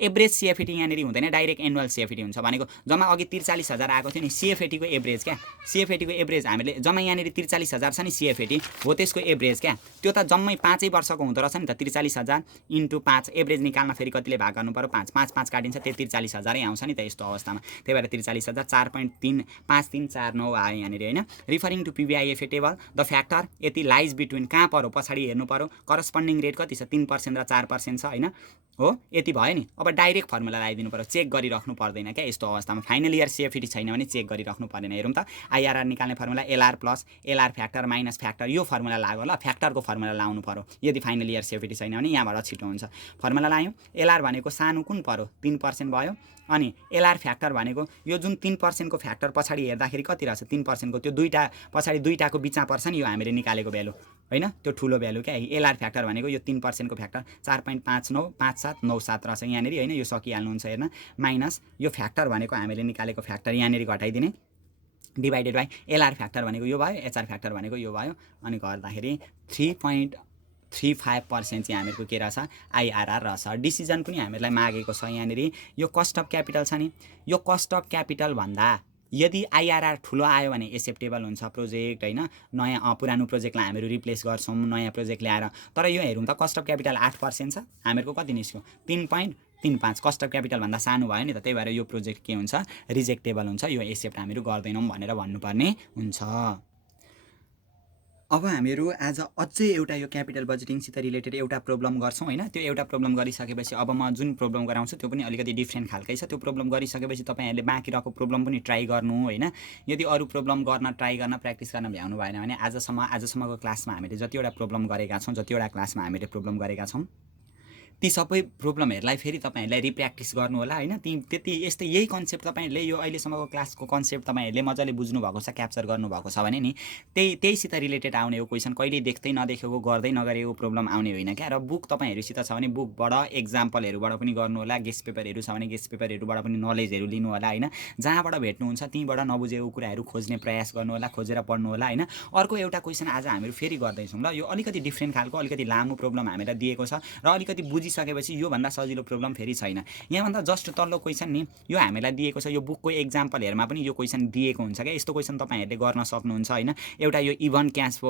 एभरेज सिएफएटी यहाँनिर हुँदैन, डाइरेक्ट एनुअल सिएफएटी हुन्छ। भनेको जम्मा अघि 43,000 आएको थियो नि, सिएफएटीको एभरेज क्या, सिएफएटीको एभरेज हामीले जम्मा यहाँनिर 43,000 छ नि सिएफएटी, हो त्यसको एभरेज क्या। त्यो त जम्मै 5 वर्षको हुँदो रहेछ नि त, 43,000 × 5 एभरेज निकाल्न फेरि कतिले भाग गर्नु पर्यो, 5 5 5 काटिन्छ, त्यो 43,000 आउँछ नि त यस्तो अवस्थामा। त्यही भएर 43,000 4.5349 आयो यहाँनिर होइन। Referring to PVIFA table, the factor यति लाइज बिट्विन, कहाँ पर्यो पछाडि हेर्नु पर्यो, करस्पन्डिङ रेट कति छ, 3% र 4% छ होइन, हो यति भयो नि। अब डाइरेक्ट फर्मुला लगाइदिनु पर्यो, चेक गरिराख्नु पर्दैन क्या यस्तो अवस्थामा। फाइनल इयर सिएफएटी छैन भने चेक गरिराख्नु पर्दैन। हेरौँ त, आइआरआर निकाल्ने formula LR plus LR factor minus factor, यो फर्मुला लाग्यो ल। फ्याक्टरको फर्मुला लाउनु पर्यो यदि फाइनल इयर सिएफएटी छैन भने, यहाँबाट छिटो हुन्छ। फर्मुला लायौँ, एलआर भनेको सानो कुन पर्यो, 3% भयो। अनि एलआर फ्याक्टर भनेको यो जुन 3% को फ्याक्टर पछाडि हेर्दाखेरि कति रहेछ, 3% को, त्यो दुईवटा पछाडि दुईवटाको बिचमा पर्छ नि यो हामीले निकालेको भ्यालु होइन, त्यो ठुलो भ्यालु क्या। एलआर फ्याक्टर भनेको यो 3% को फ्याक्टर 4.595797 रहेछ यहाँनिर होइन, यो सकिहाल्नुहुन्छ हेर्न। माइनस यो फ्याक्टर भनेको हामीले निकालेको फ्याक्टर यहाँनिर घटाइदिने, डिभाइडेड बाई एलआर फ्याक्टर भनेको यो भयो, एचआर फ्याक्टर भनेको यो भयो, अनि गर्दाखेरि 3.35% चाहिँ हामीहरूको के रहेछ, आइआरआर रहेछ। डिसिजन पनि हामीहरूलाई मागेको छ यहाँनिर। यो कस्ट अफ क्यापिटल छ नि, यो कस्ट अफ क्यापिटल भन्दा यदि आइआरआर ठुलो आयो भने एक्सेप्टेबल हुन्छ प्रोजेक्ट होइन। नयाँ पुरानो प्रोजेक्टलाई हामीहरू रिप्लेस गर्छौँ नयाँ प्रोजेक्ट ल्याएर। तर यो हेरौँ त, कस्ट अफ क्यापिटल 8% छ, हामीहरूको कति निस्क्यो, 3.35। कस्ट अफ क्यापिटल भन्दा सानो भयो नि त, त्यही भएर यो प्रोजेक्ट के हुन्छ, रिजेक्टेबल हुन्छ, यो एक्सेप्ट हामीहरू गर्दैनौँ भनेर भन्नुपर्ने हुन्छ। अब हामीहरू आज अझै एउटा यो क्यापिटल बजेटिङसित रिलेटेड एउटा प्रब्लम गर्छौँ होइन। त्यो एउटा प्रब्लम गरिसकेपछि अब म जुन प्रब्लम गराउँछु त्यो पनि अलिकति डिफ्रेन्ट खालकै छ। त्यो प्रब्लम गरिसकेपछि तपाईँहरूले बाँकी रहेको प्रब्लम पनि ट्राई गर्नु होइन। यदि अरू प्रब्लम ट्राई गर्न प्र्याक्टिस गर्न भ्याउनु भएन भने आजसम्मको क्लासमा हामीले जतिवटा प्रब्लम गरेका छौँ, जतिवटा क्लासमा हामीले प्रब्लम गरेका छौँ, ती सबै प्रब्लमहरूलाई फेरि तपाईँहरूलाई रिप्र्याक्टिस गर्नु होला होइन। त्यति यस्तै यही कन्सेप्ट तपाईँहरूले यो अहिलेसम्मको क्लासको कन्सेप्ट तपाईँहरूले मजाले बुझ्नुभएको छ, क्याप्चर गर्नुभएको छ भने नि त्यहीसित रिलेटेड आउने हो क्वेसन। कहिले देख्दै नदेखेको गर्दै नगरेको प्रब्लम आउने होइन क्या। र बुक तपाईँहरूसित छ भने बुकबाट एक्जाम्पलहरूबाट पनि गर्नु होला, गेस्ट पेपरहरू छ भने गेस्ट पेपरहरूबाट पनि नलेजहरू लिनु होला होइन। जहाँबाट भेट्नुहुन्छ त्यहीँबाट नबुझेको कुराहरू खोज्ने प्रयास गर्नु होला, खोजेर पढ्नु होला होइन। अर्को एउटा क्वेसन आज हामीहरू फेरि गर्दैछौँ ल। यो अलिकति डिफ्रेन्ट खालको अलिकति लामो प्रब्लम हामीलाई दिएको छ र अलिकति सकेपछि योभन्दा सजिलो प्रब्लम फेरि छैन। यहाँभन्दा जस्ट तल्लो क्वेसन नि यो हामीलाई दिएको छ। यो बुकको एक्जाम्पलहरूमा पनि यो क्वेसन दिएको हुन्छ क्या। यस्तो क्वेसन तपाईँहरूले गर्न सक्नुहुन्छ होइन। एउटा यो इभन क्यास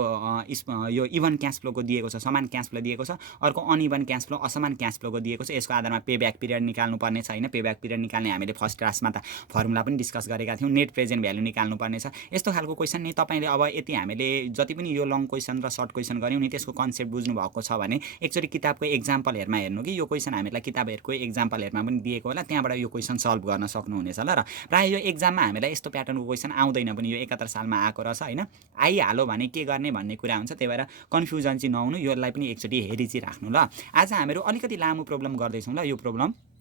फ्लोको दिएको छ, समान क्यास फ्लो दिएको छ। अर्को अनइभन क्यास फ्लो, असमान क्यास फ्लोको दिएको छ। यसको आधारमा पे ब्याक पिरियड निकाल्नु पर्ने छ होइन। पे ब्याक पिरियड निकाल्ने हामीले फर्स्ट क्लासमा त फर्मुला पनि डिस्कस गरेका थियौँ। नेट प्रेजेन्ट भ्यालु निकाल्नु पर्ने छ। यस्तो खालको क्वेसन नि तपाईँले अब यति हामीले जति पनि यो लङ क्वेसन र सर्ट क्वेसन गऱ्यौँ नि त्यसको कन्सेप्ट बुझ्नु भएको छ भने एकचोटि किताबको एक्जाम्पलहरूमा हेर्नु कि यो क्वेसन हामीलाई किताबहरूको एक्जाम्पलहरूमा पनि दिएको होला, त्यहाँबाट यो क्वेसन सल्भ गर्न सक्नुहुनेछ ल। र प्रायः यो एक्जाममा हामीलाई यस्तो प्याटर्नको क्वेसन आउँदैन पनि। यो 71 सालमा आएको रहेछ होइन। आइहाल्यो भने के गर्ने भन्ने कुरा हुन्छ। त्यही भएर कन्फ्युजन चाहिँ नहुनु, यसलाई पनि एकचोटि हेरि चाहिँ राख्नु ल। आज हामीहरू अलिकति लामो प्रब्लम गर्दैछौँ ल। यो प्रब्लम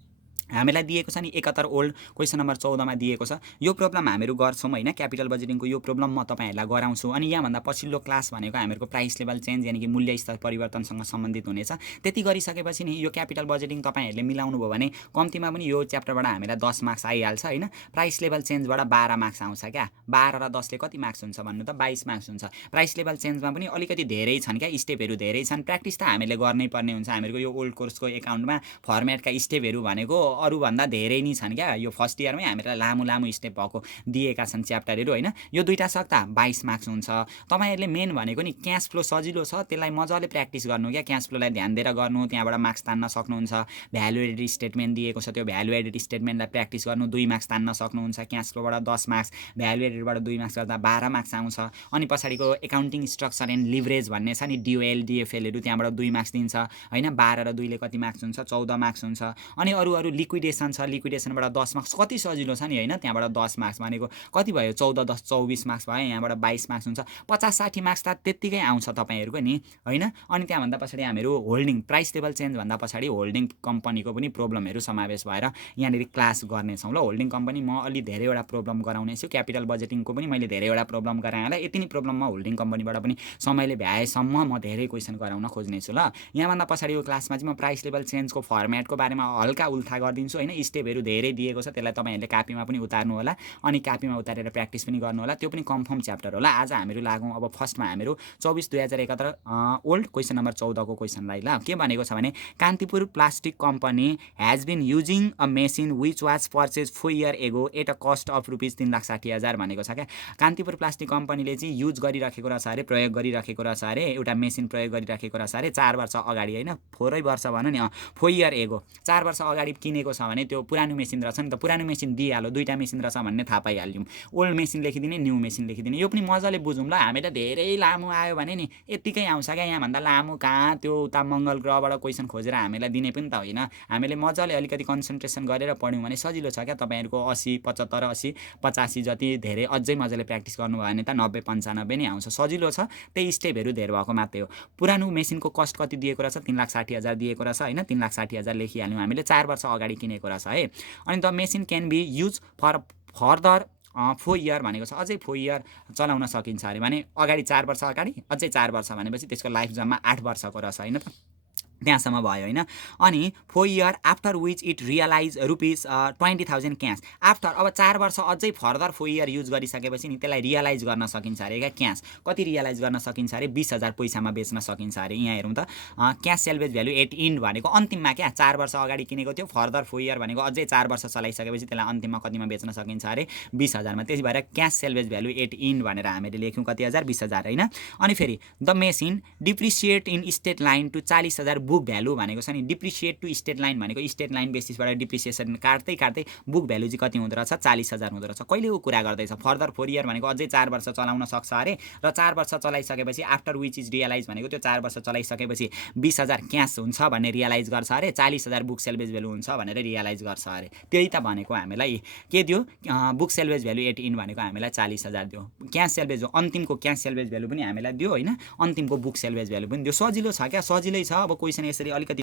हामीलाई दिएको छ नि 71 ओल्ड क्वेसन नम्बर 14 मा दिएको छ। यो प्रब्लम हामीहरू गर्छौँ होइन। क्यापिटल बजेटिङको यो प्रब्लम म तपाईँहरूलाई गराउँछु। अनि यहाँभन्दा पछिल्लो क्लास भनेको हामीहरूको प्राइस लेभल चेन्ज यानि कि मूल्य स्तर परिवर्तनसँग सम्बन्धित हुनेछ। त्यति गरिसकेपछि नि यो क्यापिटल बजेटिङ तपाईँहरूले मिलाउनु भयो भने कम्तीमा पनि यो च्याप्टरबाट हामीलाई 10 मार्क्स आइहाल्छ होइन। प्राइस लेभल चेन्जबाट 12 मार्क्स आउँछ क्या। 12 र 10ले कति मार्क्स हुन्छ भन्नु त 22 मार्क्स हुन्छ। प्राइस लेभल चेन्जमा पनि अलिकति धेरै छन् क्या, स्टेपहरू धेरै छन्। प्र्याक्टिस त हामीले गर्नै पर्ने हुन्छ। हामीहरूको यो ओल्ड कोर्सको एकाउन्टमा फर्मेटका स्टेपहरू भनेको अरूभन्दा धेरै नै छन् क्या। यो फर्स्ट इयरमै हामीलाई लामो लामो स्टेप भएको दिएका छन् च्याप्टरहरू होइन। यो दुईवटा सक्दा 22 मार्क्स हुन्छ। तपाईँहरूले मेन भनेको नि क्यास फ्लो सजिलो छ, त्यसलाई मजाले प्र्याक्टिस गर्नु क्या। क्यास फ्लोलाई ध्यान दिएर गर्नु, त्यहाँबाट मार्क्स तान्न सक्नुहुन्छ। भ्यालु एडेड स्टेटमेन्ट दिएको छ, त्यो भ्यालु एडेड स्टेटमेन्टलाई प्र्याक्टिस गर्नु, 2 मार्क्स तान्न सक्नुहुन्छ। क्यास फ्लोबाट 10 मार्क्स, भ्यालु एडेडबाट 2 मार्क्स गर्दा 12 मार्क्स आउँछ। अनि पछाडिको एकाउन्टिङ स्ट्रक्चर एन्ड लिभरेज भन्ने छ नि डिओएल डिएफएलहरू, त्यहाँबाट 2 मार्क्स दिन्छ होइन। 12 र 2ले कति मार्क्स हुन्छ 14 मार्क्स हुन्छ। अनि अरू लिक्विडेसन छ, लिक्विडेसनबाट 10 मार्क्स, कति सजिलो छ नि होइन। त्यहाँबाट 10 मार्क्स भनेको कति भयो 14 10 24 मार्क्स भयो। यहाँबाट 22 मार्क्स हुन्छ। 50-60 मार्क्स त त्यत्तिकै आउँछ तपाईँहरूको नि होइन। अनि त्यहाँभन्दा पछाडि हामीहरू होल्डिङ प्राइस लेभल चेन्जभन्दा पछाडि होल्डिङ कम्पनीको पनि प्रब्लमहरू समावेश भएर यहाँनिर क्लास गर्नेछौँ ल। होल्डिङ कम्पनी म अलि धेरैवटा प्रब्लम गराउने छु। क्यापिटल बजेटिङको पनि मैले धेरैवटा प्रब्लम गराएँ होला। यति नै प्रब्लममा होल्डिङ कम्पनीबाट पनि समयले भ्याएसम्म म धेरै क्वेसन गराउन खोज्नेछु ल। यहाँभन्दा पछाडिको क्लासमा चाहिँ म प्राइस लेभल चेन्जको फर्मेटको बारेमा हल्का उल्था गरिदिन्छु होइन। स्टेपहरू धेरै दिएको छ, त्यसलाई तपाईँहरूले कापीमा पनि उतार्नु होला। अनि कापीमा उतारेर प्र्याक्टिस पनि गर्नु होला। त्यो पनि कन्फर्म च्याप्टर होला। आज हामीहरू लागौँ अब फर्स्टमा हामीहरू 24/2071 ओल्ड क्वेसन नम्बर 14 को क्वेसनलाई ल। के भनेको छ भने Kantipur plastic company has been using a machine which was purchase 4 year ago at a cost of rupees 3,60,000 भनेको छ क्या। कान्तिपुर प्लास्टिक कम्पनीले चाहिँ युज गरिराखेको रहेछ अरे, प्रयोग गरिराखेको रहेछ अरे, एउटा मेसिन प्रयोग गरिराखेको रहेछ अरे 4 वर्ष अगाडि होइन। 4 वर्ष भनौँ नि 4 year एगो 4 वर्ष अगाडि किनेको छ भने त्यो पुरानो मेसिन रहेछ नि त। पुरानो मेसिन दिइहाल्यो, दुईवटा मेसिन रहेछ भन्ने थाहा पाइहाल्यौँ। ओल्ड मेसिन लेखिदिने, न्यू मेसिन लेखिदिने। यो पनि मजाले बुझौँ ल। हामीलाई धेरै लामो आयो भने नि यत्तिकै आउँछ क्या। यहाँभन्दा लामो कहाँ त्यो उता मङ्गल ग्रहबाट क्वेसन खोजेर हामीलाई दिने पनि त होइन। हामीले मजाले अलिकति कन्सन्ट्रेसन गरेर पढ्यौँ भने सजिलो छ क्या। तपाईँहरूको 80 75 80 85 जति धेरै अझै मजाले प्र्याक्टिस गर्नुभयो भने त 90 95 नै आउँछ। सजिलो छ, त्यही स्टेपहरू धेरै भएको मात्रै हो। पुरानो मेसिनको कस्ट कति दिएको रहेछ 3,60,000 दिएको रहेछ होइन। 3,60,000 लेखिहाल्यौँ हामीले। 4 वर्ष अगाडि किनेको रहेछ है। अनि the machine can be use for further 4 year भनेको छ। अझै 4 year चलाउन सकिन्छ अरे भने अगाडि 4 वर्ष अगाडि अझै 4 वर्ष भनेपछि त्यसको लाइफ जम्मा 8 वर्षको रहेछ होइन त। त्यहाँसम्म भयो होइन। अनि 4 year after which it realise rupees 20,000 cash. After अब 4 वर्ष अझै फर्दर 4 year युज गरिसकेपछि नि त्यसलाई रियलाइज गर्न सकिन्छ अरे क्या। क्यास कति रियलाइज गर्न सकिन्छ अरे 20,000 पैसामा बेच्न सकिन्छ अरे। यहाँ हेरौँ त cash salvage value at end भनेको अन्तिममा क्या। 4 वर्ष अगाडि किनेको थियो, फर्दर 4 year भनेको अझै 4 वर्ष चलाइसकेपछि त्यसलाई अन्तिममा कतिमा बेच्न सकिन्छ अरे 20,000 मा। त्यसै भएर cash salvage value at end भनेर हामीले लेख्यौँ कति हजार 20,000 होइन। अनि फेरि the machine depreciate in straight line to 40,000 book value भनेको छ नि डिप्रिसिएट टु स्टेट लाइन भनेको स्टेट लाइन बेसिसबाट डिप्रिसिएसन काट्दै काट्दै बुक भ्यालु चाहिँ कति हुँदो रहेछ 40,000 हुँदो रहेछ कहिलेको कुरा गर्दैछ फर्दर 4 इयर भनेको अझै 4 वर्ष चलाउन सक्छ अरे र 4 वर्ष चलाइसकेपछि आफ्टर विच इज रियलाइज भनेको त्यो 4 वर्ष चलाइसकेपछि 20,000 क्यास हुन्छ भन्ने रियलाइज गर्छ अरे 40,000 बुक सेल्वेज भ्यालु हुन्छ भनेर रियलाइज गर्छ अरे त्यही त भनेको हामीलाई के दियो book salvage value at end भनेको हामीलाई 40,000 दियो क्यास सेल्वेज अन्तिमको क्यास सेल्वेज भ्यालु पनि हामीलाई दियो हैन अन्तिमको बुक सेल्वेज भ्यालु पनि दियो सजिलो छ क्या सजिलै छ अब क्वेशन यसरी अलिकति